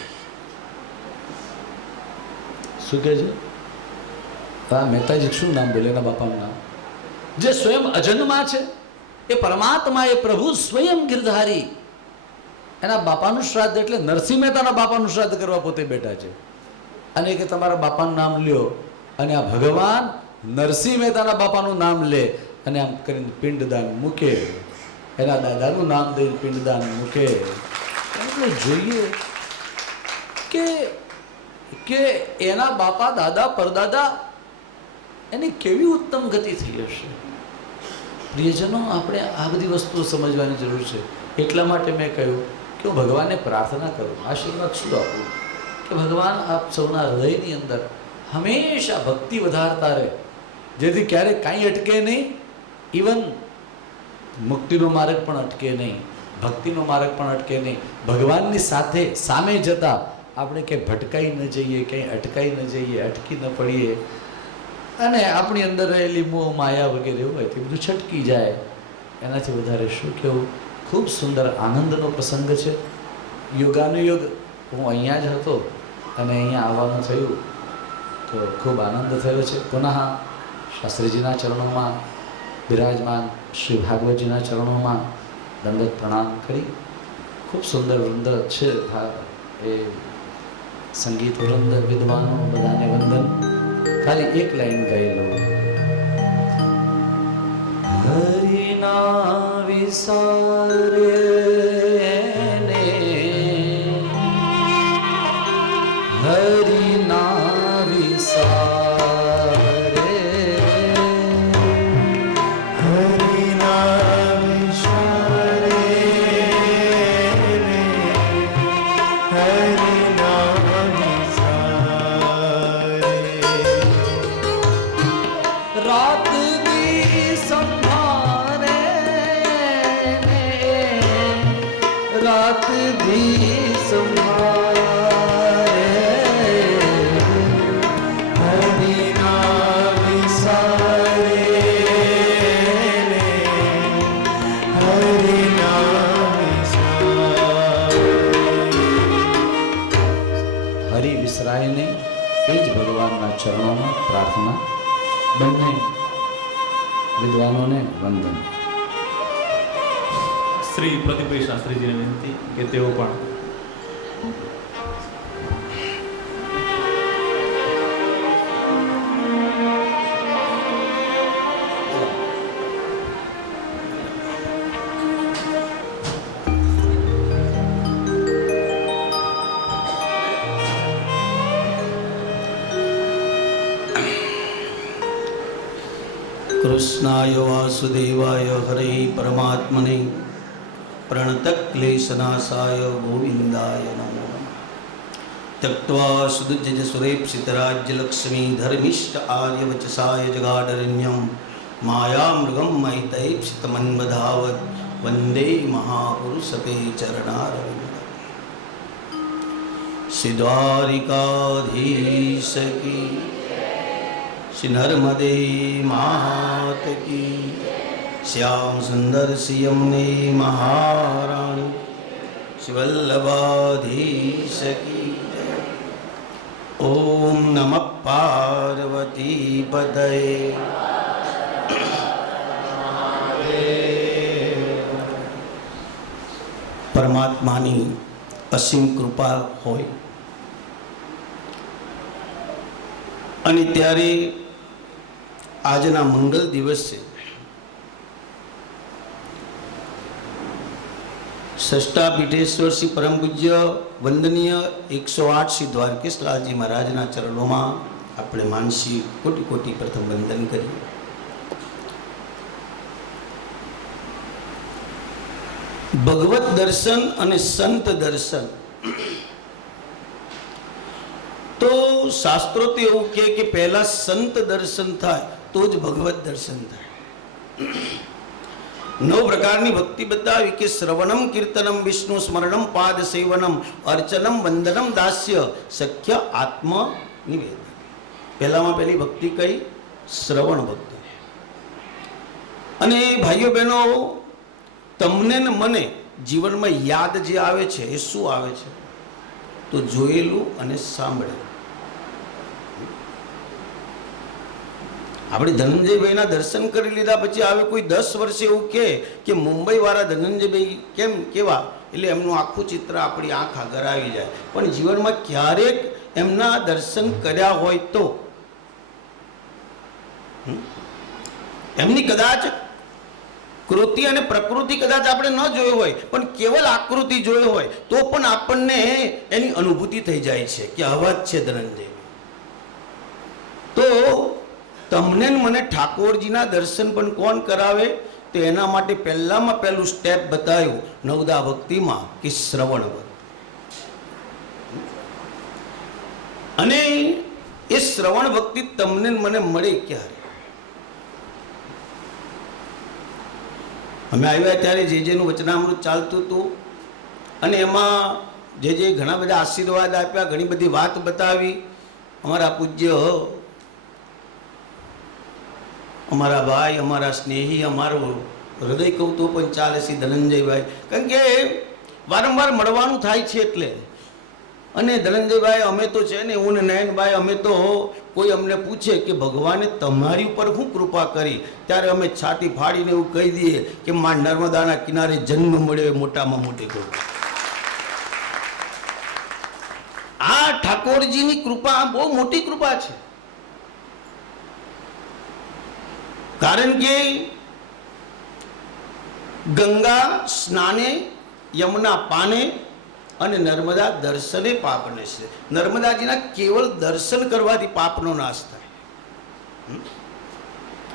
શું કહે છે? હા, મહેતાજી શું નામ બોલે? એના બાપાનું નામ, જે સ્વયં અજન્મા છે, એ પરમાત્મા, એ પ્રભુ સ્વયં ગિરધારી. એના બાપાનું શ્રાદ્ધ એટલે નરસિંહ મહેતાના બાપાનું શ્રાદ્ધ કરવા પોતે બેઠા છે. અને કે તમારા બાપાનું નામ લ્યો, અને આ ભગવાન નરસિંહ મહેતાના બાપાનું નામ લે અને આમ કરીને પિંડદાન મૂકે, એના દાદાનું નામ દઈને પિંડદાન મૂકે. એટલે જોઈએ કે એના બાપા, દાદા, પરદાદા, એની કેવી ઉત્તમ ગતિ થઈ હશે. પ્રિયજનો, આપણે આ બધી વસ્તુઓ સમજવાની જરૂર છે. એટલા માટે મેં કહ્યું કે હું ભગવાનને પ્રાર્થના કરું, આશીર્વાદ શું આપું કે ભગવાન આપ સૌના હૃદયની અંદર હંમેશા ભક્તિ વધારતા રહે, જેથી ક્યારેક કાંઈ અટકે નહીં. ઇવન મુક્તિનો માર્ગ પણ અટકે નહીં, ભક્તિનો માર્ગ પણ અટકે નહીં. ભગવાનની સાથે સામે જતા આપણે ક્યાંય ભટકાઈ ન જઈએ, ક્યાંય અટકાઈ ન જઈએ, અટકી ન પડીએ. અને આપણી અંદર રહેલી મોહ માયા વગેરે હોય તે બધું છટકી જાય. એનાથી વધારે શું કહેવું. ખૂબ સુંદર આનંદનો પ્રસંગ છે. યુગાનુયુગ હું અહીંયા જ હતો અને અહીંયા આવવાનું થયું તો ખૂબ આનંદ થયો છે. પુનઃ શાસ્ત્રીજીના ચરણોમાં બિરાજમાન શ્રી ભાગવતજીના ચરણોમાં દંડવત પ્રણામ કરી. ખૂબ સુંદર વૃંદ છે. એ સંગીત વૃંદ વિદ્વાનો બધાને વંદન. ખાલી એક લાઈન ગાઈ લઉં. હરિના વિસારે ને હરિના વિસારે હરિના વિચારે હરિના વિચારે રાત દી સંભારે ને રાત દી સંભારે હરિના વિચારે હરિના વિચારે હરિ વિસરાય નહીં એ જ ભગવાનના ચરણોમાં પ્રાર્થના. બંને વિદ્વાનોને વંદન. શ્રી પ્રદીપભાઈ શાસ્ત્રીજીને વિનંતી કે તેઓ પણ कृष्णाय वासुदेवाय हरे परमात्मने प्रणतक्लेशनाशाय गोविन्दाय नमो नमः. त्यक्त्वा सुदुज्जसुरेप्सितराज्यलक्ष्मी धर्मिष्ठ आर्यवचसाय जगाडरण्यं मायामृगं महितैप्सितमन्वधावत् वन्दे महापुरुषते चरणारविन्दम्. श्रीद्वारिकाधीश की श्री नर्मदे मात की श्याम सुंदर श्री यमुने महारानी श्री वल्लभाधीश की जय. ओम नमः पार्वती पतये. પરમાત્માની અસીમ કૃપા હોય અને ત્યારે આજના મંગલ દિવસે ષષ્ઠા પીઠેશ્વર શ્રી પરમ પૂજ્ય વંદનીય 108 શ્રી દ્વારકેશ લાલજી મહારાજના ચરણોમાં આપણે માનસી કોટી કોટી પ્રથમ વંદન કરીએ. ભગવત દર્શન અને સંત દર્શન તો શાસ્ત્રો તો એવું કહે કે પહેલા સંત દર્શન થાય તો જ ભગવત દર્શન થાય. 9 પ્રકારની ભક્તિ બતાવી કે શ્રવણમ કીર્તનમ વિષ્ણુ સ્મરણમ પાદ સેવનમ અર્ચનમ વંદનમ દાસ્ય સખ્ય આત્મ નિવેદન. પહેલામાં પહેલી ભક્તિ કઈ? શ્રવણ ભક્તિ. અને ભાઈઓ બહેનો, તમને ને મને જીવનમાં યાદ જે આવે છે એ શું આવે છે? તો જોયેલું અને સાંભળેલું. આપણે ધનંજયભાઈના દર્શન કરી લીધા પછી આવે કોઈ 10 વર્ષે એવું કે મુંબઈ વાળા ધનંજયભાઈ કેમ કેવા, એટલે એમનું આખું ચિત્ર આપણી આંખ આગળ આવી જાય. પણ જીવનમાં ક્યારેક એમના દર્શન કર્યા હોય તો એમની કદાચ કૃતિ અને પ્રકૃતિ કદાચ આપણે ન જોઈ હોય પણ કેવલ આકૃતિ જોઈ હોય તો પણ આપણને એની અનુભૂતિ થઈ જાય છે કે આવા જ છે ધનંજય. તો તમને મને ઠાકોરજીના દર્શન પણ કોણ કરાવે? તો એના માટે પહેલામાં પહેલું સ્ટેપ બતાવ્યું નવદા ભક્તિમાં કે શ્રવણ ભક્તિ. અને એ શ્રવણ ભક્તિ તમને મને મળે ક્યારે? અમે આવ્યા ત્યારે જેનું વચનામૃત ચાલતું હતું અને એમાં જે ઘણા બધા આશીર્વાદ આપ્યા, ઘણી બધી વાત બતાવી. અમારા પૂજ્ય, અમારા ભાઈ, અમારા સ્નેહી, અમારો હૃદય કહું તો પણ ચાલે શ્રી ધનંજયભાઈ, કારણ કે વારંવાર મળવાનું થાય છે એટલે. અને ધનંજયભાઈ અમે તો છે ને, હું ને નયનભાઈ અમે તો કોઈ અમને પૂછે કે ભગવાને તમારી ઉપર શું કૃપા કરી, ત્યારે અમે છાતી ફાડીને એવું કહી દઈએ કે માં નર્મદાના કિનારે જન્મ મળ્યો એ મોટામાં મોટી કૃપા. આ ઠાકોરજીની કૃપા બહુ મોટી કૃપા છે. કારણ કે ગંગા સ્નાને, યમુના પાને અને નર્મદા દર્શને પાપને છે. નર્મદાજીના કેવળ દર્શન કરવાથી પાપનો નાશ થાય.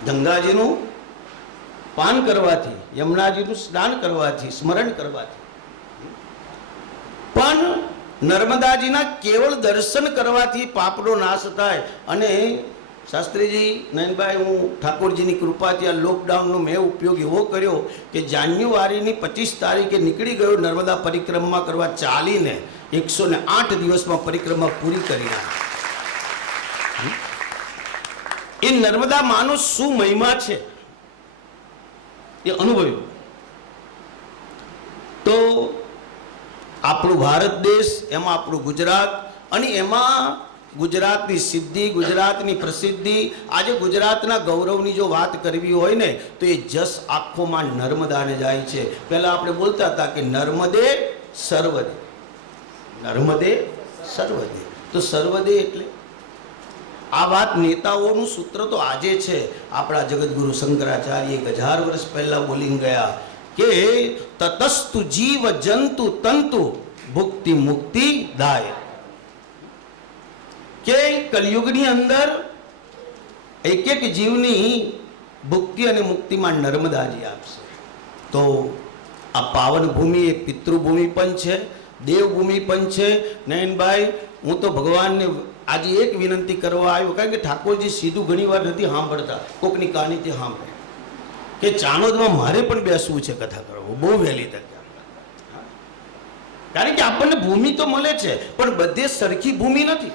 ગંગાજીનું પાન કરવાથી, યમુનાજીનું સ્નાન કરવાથી, સ્મરણ કરવાથી, પણ નર્મદાજીના કેવળ દર્શન કરવાથી પાપનો નાશ થાય. અને શાસ્ત્રીજી, નયનભાઈ, હું ઠાકોરજીની કૃપાથી આ લોકડાઉનનો મેં ઉપયોગ એવો કર્યો કે જાન્યુઆરીની 25 તારીખે નીકળી ગયો નર્મદા પરિક્રમા કરવા, ચાલીને 108 દિવસમાં પરિક્રમા પૂરી કરી. એ નર્મદા માનો શું મહિમા છે એ અનુભવ્યું. તો આપણું ભારત દેશ, એમાં આપણું ગુજરાત, અને એમાં ગુજરાતની સિદ્ધિ, ગુજરાતની પ્રસિદ્ધિ, આજે ગુજરાતના ગૌરવની જો વાત કરવી હોય ને તો એ જસ આખોમાં નર્મદાને જાય છે. પહેલા આપણે બોલતા હતા કે નર્મદે સર્વદે, નર્મદે સર્વદે. તો સર્વદે એટલે આ વાત નેતાઓનું સૂત્ર તો આજે છે. આપણા જગતગુરુ શંકરાચાર્ય 1000 વર્ષ પહેલા બોલી ગયા કે તતસ્તુ જીવ જંતુ તંતુ ભુક્તિ મુક્તિ દાય. કે કલયુગની અંદર એક એક જીવની ભુક્તિ અને મુક્તિમાં નર્મદાજી આપશે. તો આ પાવન ભૂમિ એ પિતૃભૂમિ પણ છે, દેવભૂમિ પણ છે. નયનભાઈ, હું તો ભગવાનને આજે એક વિનંતી કરવા આવ્યો, કારણ કે ઠાકોરજી સીધું ઘણી વાર નથી સાંભળતા, કોકની કહાનીથી સાંભળે કે ચાણોદમાં મારે પણ બેસવું છે કથા કરવું બહુ વહેલી તકે. કારણ કે આપણને ભૂમિ તો મળે છે પણ બધે સરખી ભૂમિ નથી.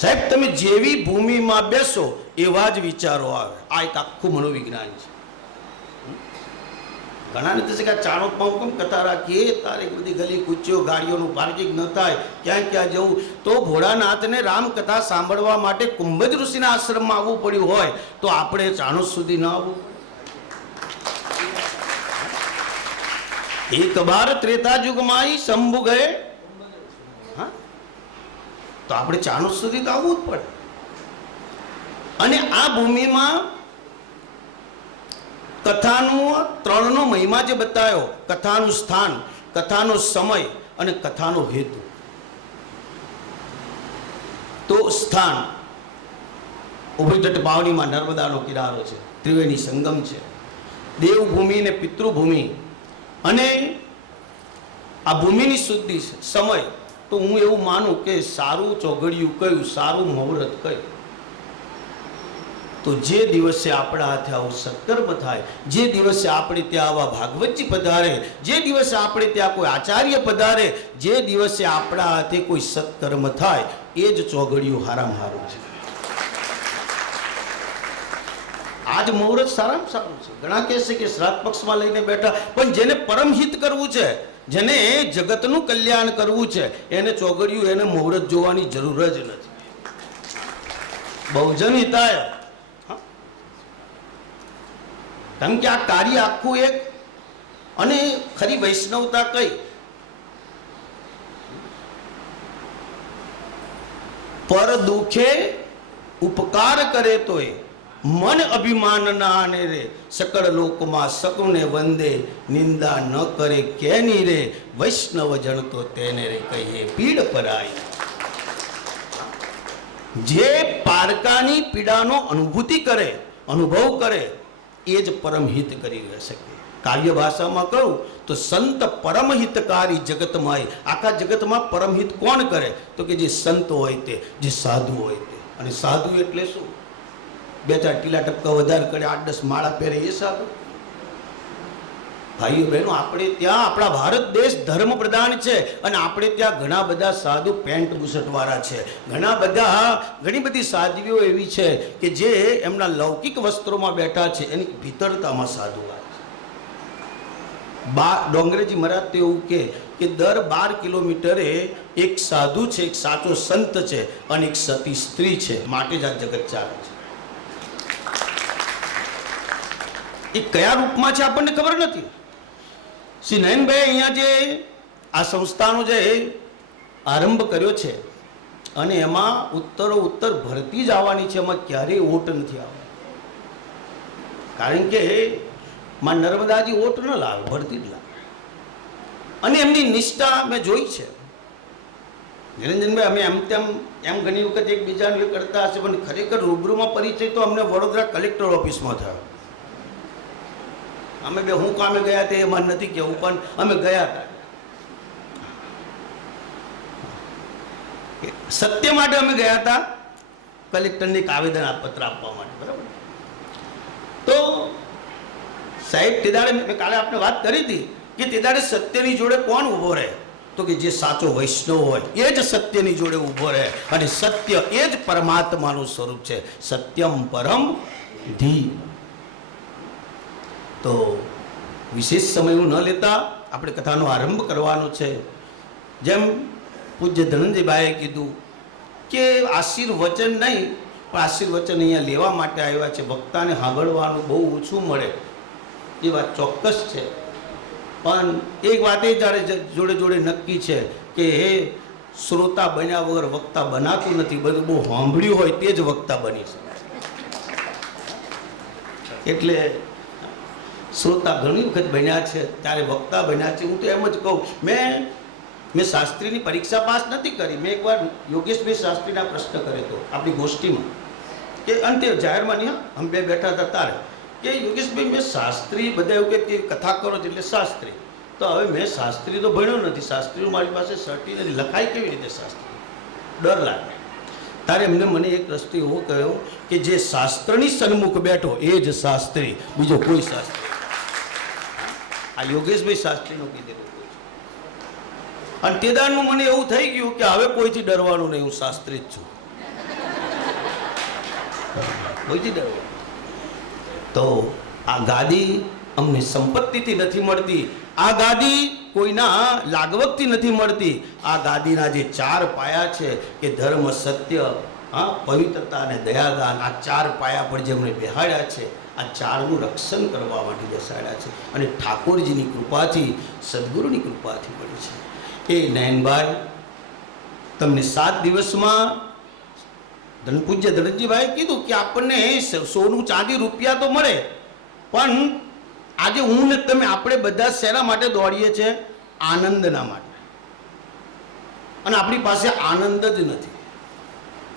સાહેબ, તમે જેવી ભૂમિમાં બેસો એવા જ વિચારો આવે. આ એક આખું મનોવિજ્ઞાન છે. ઘણાને થશે કે ચાણોદમાં હું કેમ કથા રાખીએ, તારે બધી ગલી કૂચીઓ, ગાડીઓનું પાર્કિંગ ન થાય, ક્યાં ક્યાં જવું. તો ભોળાનાથને રામકથા સાંભળવા માટે કુંભજ ઋષિના આશ્રમમાં આવવું પડ્યું હોય તો આપણે ચાણોદ સુધી ન આવવું. એક બાર ત્રેતા યુગમાં શંભુ ગયે, તો આપણે ચાણોદ સુધી તો આવવું જ પડે. અને આ ભૂમિમાં કથાનું ત્રણનો મહિમા જે બતાવ્યો, કથાનું સ્થાન, કથાનો સમય અને કથાનો હેતુ. તો સ્થાન ઉભય તટ પાવનીમાં નર્મદાનો કિનારો છે, ત્રિવેણી સંગમ છે, દેવભૂમિ ને પિતૃભૂમિ, અને આ ભૂમિની શુદ્ધિ છે. સમય તો હું એવું માનું કે સારું ચોઘડિયું કયું, સારું મુહૂર્ત કયું. તો જે દિવસે આપણા હાથે આવું સત્કર્મ થાય, જે દિવસે આપણે ત્યાં આવા ભાગવતજી પધારે, જે દિવસે આપણે ત્યાં કોઈ આચાર્ય પધારે, જે દિવસે આપણા હાથે કોઈ સત્કર્મ થાય, એ જ ચોઘડિયું હારામાં હારું છે. આજ મુહૂર્ત સારામાં સારું છે. ઘણા કહેશે કે શ્રાદ્ધ પક્ષમાં લઈને બેઠા, પણ જેને પરમહિત કરવું છે, જેને જગતનું કલ્યાણ કરવું છે, એને ચોઘડિયું, એને મુહૂર્ત જોવાની જરૂર જ નથી. બહુજન હિતાય. કેમ કે આ કાર્ય આખું એક, અને ખરી વૈષ્ણવતા કઈ, પર દુખે ઉપકાર કરે તો એ મન અભિમાન ના આને રે, સકળ લોકમાં સકુને વંદે, નિંદા ન કરે કેની રે, વૈષ્ણવ જણ તો તેને રે કહીએ પીડ પરાઈ. જે પારકાની પીડાનો અનુભૂતિ કરે, અનુભવ કરે, એ જ પરમહિત કરી શકે. કાવ્ય ભાષામાં કહું તો સંત પરમહિતકારી જગતમાં. આખા જગતમાં પરમહિત કોણ કરે? તો કે જે સંત હોય તે, જે સાધુ હોય તે. અને સાધુ એટલે શું? 2-4 ટીલા ટપકા વધારે કરે, 8-10 માળા પહેરે, એ સાધુ. ભાઈઓ બહેનો, આપણે ત્યાં આપણા ભારત દેશ ધર્મ પ્રધાન છે અને આપણે ત્યાં ઘણા બધા સાધુ પેન્ટ બુશર્ટવાળા છે, ઘણી બધી સાધ્વીઓ એવી છે કે જે એમના લૌકિક વસ્ત્રોમાં બેઠા છે, એની ભીતરતામાં સાધુવાય છે. ડોંગરેજી મહારાજ તો એવું કે દર 12 કિલોમીટરે એક સાધુ છે, એક સાચો સંત છે અને એક સતી સ્ત્રી છે, માટે જ આ જગત ચાલે છે. એ કયા રૂપમાં છે આપણને ખબર નથી. શ્રી નયનભાઈ અહીંયા જે આ સંસ્થાનો જે આરંભ કર્યો છે અને એમાં ઉત્તર ભરતી જ આવવાની છે, એમાં ક્યારેય ઓટ નથી આવવાની. કારણ કે માં નર્મદાજી ઓટ ન લાવે, ભરતી જ લાવે. અને એમની નિષ્ઠા મેં જોઈ છે. નિરંજનભાઈ, અમે એમ ઘણી વખત એકબીજાને કરતા હશે, પણ ખરેખર રૂબરૂમાં પરિચય તો અમને વડોદરા કલેક્ટર ઓફિસમાં થયો. અમે બે હું કામે ગયા તે એમાં નથી કેવું, પણ અમે ગયા હતા. સત્ય માટે અમે ગયા હતા, કલેક્ટરને એક આવેદન પત્ર આપવા માટે. બરાબર. તો સાહેબ, તે દાડે મેં કાલે આપણે વાત કરી હતી કે તે દાડે સત્યની જોડે કોણ ઊભો રહે? તો કે જે સાચો વૈષ્ણવ હોય એ જ સત્યની જોડે ઊભો રહે, અને સત્ય એ જ પરમાત્માનું સ્વરૂપ છે. સત્યમ પરમ ધી. તો વિશેષ સમય ન લેતા આપણે કથાનો આરંભ કરવાનો છે. જેમ પૂજ્ય ધનંજયભાઈએ કીધું કે આશીર્વચન નહીં, પણ આશીર્વચન અહીંયા લેવા માટે આવ્યા છે. વક્તાને સાંભળવાનું બહુ ઓછું મળે એ વાત ચોક્કસ છે, પણ એક વાત એ જોડે જોડે નક્કી છે કે હે શ્રોતા બન્યા વગર વક્તા બનાતું નથી. બધું બહુ સાંભળ્યું હોય તે જ વક્તા બની શકે. એટલે શ્રોતા ઘણી વખત બન્યા છે, ત્યારે વક્તા બન્યા છે. હું તો એમ જ કહું, મેં શાસ્ત્રીની પરીક્ષા પાસ નથી કરી. મેં એકવાર યોગેશભાઈ શાસ્ત્રીના પ્રશ્ન કર્યો હતો આપણી ગોષ્ઠીમાં, કે અંતે જાહેરમાં નહીં, અમે બે બેઠા હતા તારે, કે યોગેશભાઈ મેં શાસ્ત્રી, બધા એવું કે કથા કરો છો એટલે શાસ્ત્રી. તો હવે મેં શાસ્ત્રી તો ભણ્યો નથી, શાસ્ત્રીઓ મારી પાસે સર્ટી નથી, લખાય કેવી રીતે શાસ્ત્રી? ડર લાગે. તારે એમને મને એક રસ્તો એવો કહ્યો કે જે શાસ્ત્રની સન્મુખ બેઠો એ જ શાસ્ત્રી, બીજો કોઈ શાસ્ત્રી. આ યોગેશભાઈ શાસ્ત્રીનું કીધેલું. અને તેદારનું મને એવું થઈ ગયું કે હવે કોઈથી ડરવાનું નહીં, હું શાસ્ત્રી જ છું, કોઈથી ડરવાનું. તો આ ગાદી અમને સંપત્તિથી નથી મળતી, આ ગાદી કોઈના લાગવકથી નથી મળતી. આ ગાદીના જે 4 પાયા છે કે ધર્મ, સત્ય, પવિત્રતા અને દયાદાન, આ 4 પાયા પર જેમણે બેહાડ્યા છે, આ 4નું રક્ષણ કરવા માટે બેસાડ્યા છે. અને ઠાકોરજીની કૃપાથી, સદગુરુની કૃપાથી મળી છે. એ નયનભાઈ, તમને 7 દિવસમાં પૂજ્ય ધનંજયભાઈએ કીધું કે આપણને સોનું ચાંદી રૂપિયા તો મળે, પણ આજે હું ને તમે આપણે બધા શેના માટે દોડીએ છીએ? આનંદના માટે. અને આપણી પાસે આનંદ જ નથી.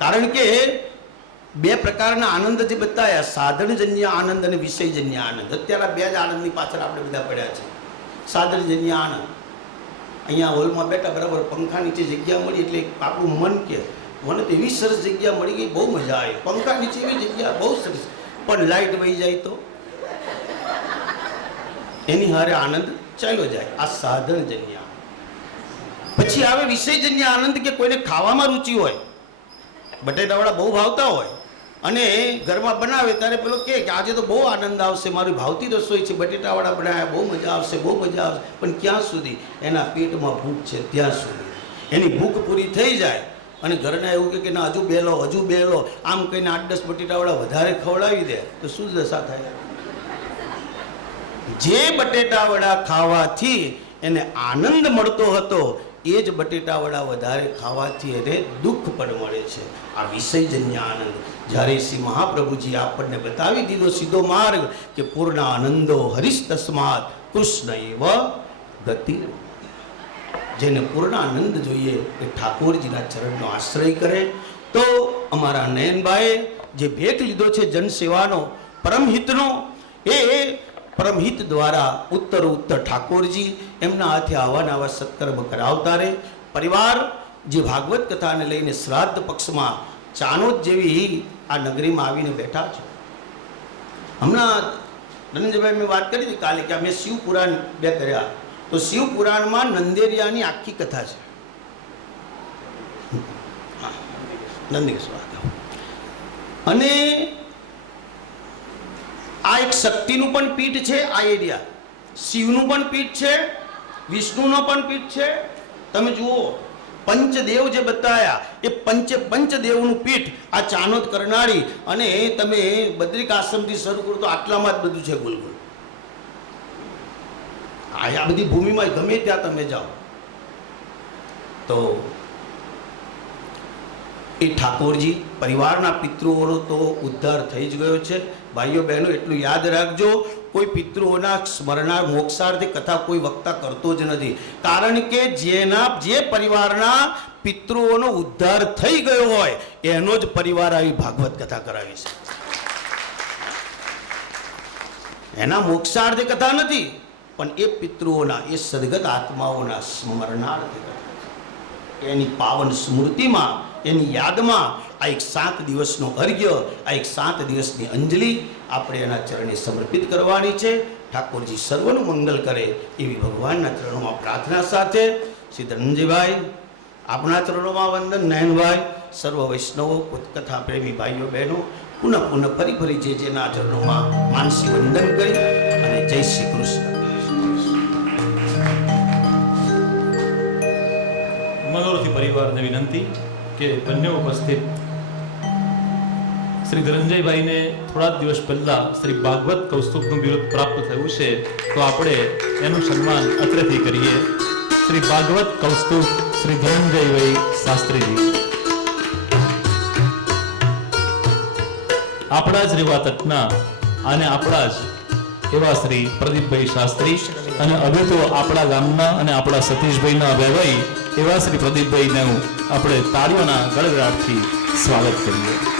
કારણ કે 2 પ્રકારના આનંદ જે બતાવ્યા, સાધનજન્ય આનંદ અને વિષયજન્ય આનંદ. અત્યારે 2 જ આનંદની પાછળ આપણે બધા પડ્યા છે. સાધનજન્ય આનંદ, અહીંયા હોલમાં બેઠા, બરાબર, પંખા નીચે જગ્યા મળી એટલે આપણું મન કે મને તો એવી સરસ જગ્યા મળી ગઈ, બહુ મજા આવી, પંખા નીચે એવી જગ્યા બહુ સરસ, પણ લાઈટ વહી જાય તો એની હારે આનંદ ચાલ્યો જાય. આ સાધનજન્ય. પછી આવે વિષયજન્ય આનંદ, કે કોઈને ખાવામાં રુચિ હોય, બટેટાવાળા બહુ ભાવતા હોય અને ઘરમાં બનાવે ત્યારે પેલો કે આજે તો બહુ આનંદ આવશે, મારી ભાવતી રસોઈ છે, બટેટાવાળા બનાવ્યા, બહુ મજા આવશે, બહુ મજા આવશે. પણ ક્યાં સુધી? એના પેટમાં ભૂખ છે ત્યાં સુધી. એની ભૂખ પૂરી થઈ જાય અને ઘરના એવું કે ના હજુ 2 લો, હજુ 2 લો, આમ કહીને 8-10 બટેટાવાળા વધારે ખવડાવી દે તો શું દશા થાય? જે બટેટાવડા ખાવાથી એને આનંદ મળતો હતો એ જ બટેટાવડા વધારે ખાવાથી એને દુઃખ પણ મળે છે. આ વિષયજન્ય આનંદ. જ્યારે શ્રી મહાપ્રભુજી આપણને બતાવી દીધો સીધો માર્ગ કે પૂર્ણ આનંદો હરિશ તસ્માત કૃષ્ણ એવ ગતિ. જેને પૂર્ણ આનંદ જોઈએ એ ઠાકોરજીના ચરણનો આશ્રય કરે. તો અમારા નયનભાઈએ જે ભેટ લીધો છે જનસેવાનો, પરમહિતનો, એ પરમહિત દ્વારા ઉત્તર ઠાકોરજી એમના હાથે આવા નવા સત્કર્મ કરાવતા રહે. પરિવાર જે ભાગવત કથાને લઈને શ્રાદ્ધ પક્ષમાં ચાનોદ જેવી આ નગરીમાં આવીને બેઠા છે. હમણાં ધનંજયભાઈ મેં વાત કરી હતી કાલે કે અમે શિવ પુરાણ 2 કર્યા, તો શિવ પુરાણમાં નંદેરિયાની આખી કથા છે. હા, નંદિકેશ્વર. અને આ એક શક્તિનું પણ પીઠ છે આ એરિયા, શિવનું પણ પીઠ છે, વિષ્ણુનો પણ પીઠ છે. તમે જુઓ પંચદેવ જે બતાયા એ પંચદેવનું પીઠ આ ચાનોદ કરનાળી. અને તમે બદ્રિક આશ્રમથી શરૂ કરો તો આટલામાં જ બધું છે ગોલ ગોલ. આ બધી ભૂમિમાં ગમે ત્યાં તમે જાઓ તો એ ઠાકોરજી પરિવારના પિતૃઓનો તો ઉદ્ધાર થઈ જ ગયો છે. ભાઈઓ બહેનો એટલું યાદ રાખજો, કોઈ પિતૃઓના સ્મરણા મોક્ષાર્થે કથા કોઈ વક્તા કરતો જ નથી. કારણ કે જે પરિવારના પિતૃઓનો ઉદ્ધાર થઈ ગયો હોય એનો જ પરિવાર આવી ભાગવત કથા કરાવી છે. એના મોક્ષાર્થે કથા નથી, પણ એ પિતૃઓના, એ સદગત આત્માઓના સ્મરણાર્થે કથા છે. એની પાવન સ્મૃતિમાં, એની યાદમાં આ એક 7 દિવસનો અર્ઘ્ય, આ એક 7 દિવસની અંજલિ આપણે એના ચરણે સમર્પિત કરવાની છે. ઠાકોરજી સર્વનું મંગલ કરે એવી ભગવાનના ચરણોમાં પ્રાર્થના સાથે શ્રી ધનંજયભાઈ આપણા ચરણોમાં વંદન. નયનભાઈ, સર્વ વૈષ્ણવો, કથા પ્રેમી ભાઈઓ બહેનો પુનઃ ફરી જે જેના ચરણોમાં માનસી વંદન કરી અને જય શ્રી કૃષ્ણ. મનોરથી પરિવારને વિનંતી કે બંને ઉપસ્થિત શ્રી ધનંજયભાઈને થોડા દિવસ પહેલા શ્રી ભાગવત કૌસ્તુભનું બિરુદ પ્રાપ્ત થયું છે, તો આપણે એનું સન્માન અત્રેથી કરીએ. શ્રી ભાગવત કૌસ્તુભ શ્રી ધનંજયભાઈ શાસ્ત્રીજી. આપણા જ રેવા તટના અને આપણા જ એવા શ્રી પ્રદીપભાઈ શાસ્ત્રી, અને હવે તો આપણા ગામના અને આપણા સતીશભાઈના વહેવાઈ એવા શ્રી પ્રદીપભાઈનું આપણે તાળીઓના ગળગડાટથી સ્વાગત કરીએ.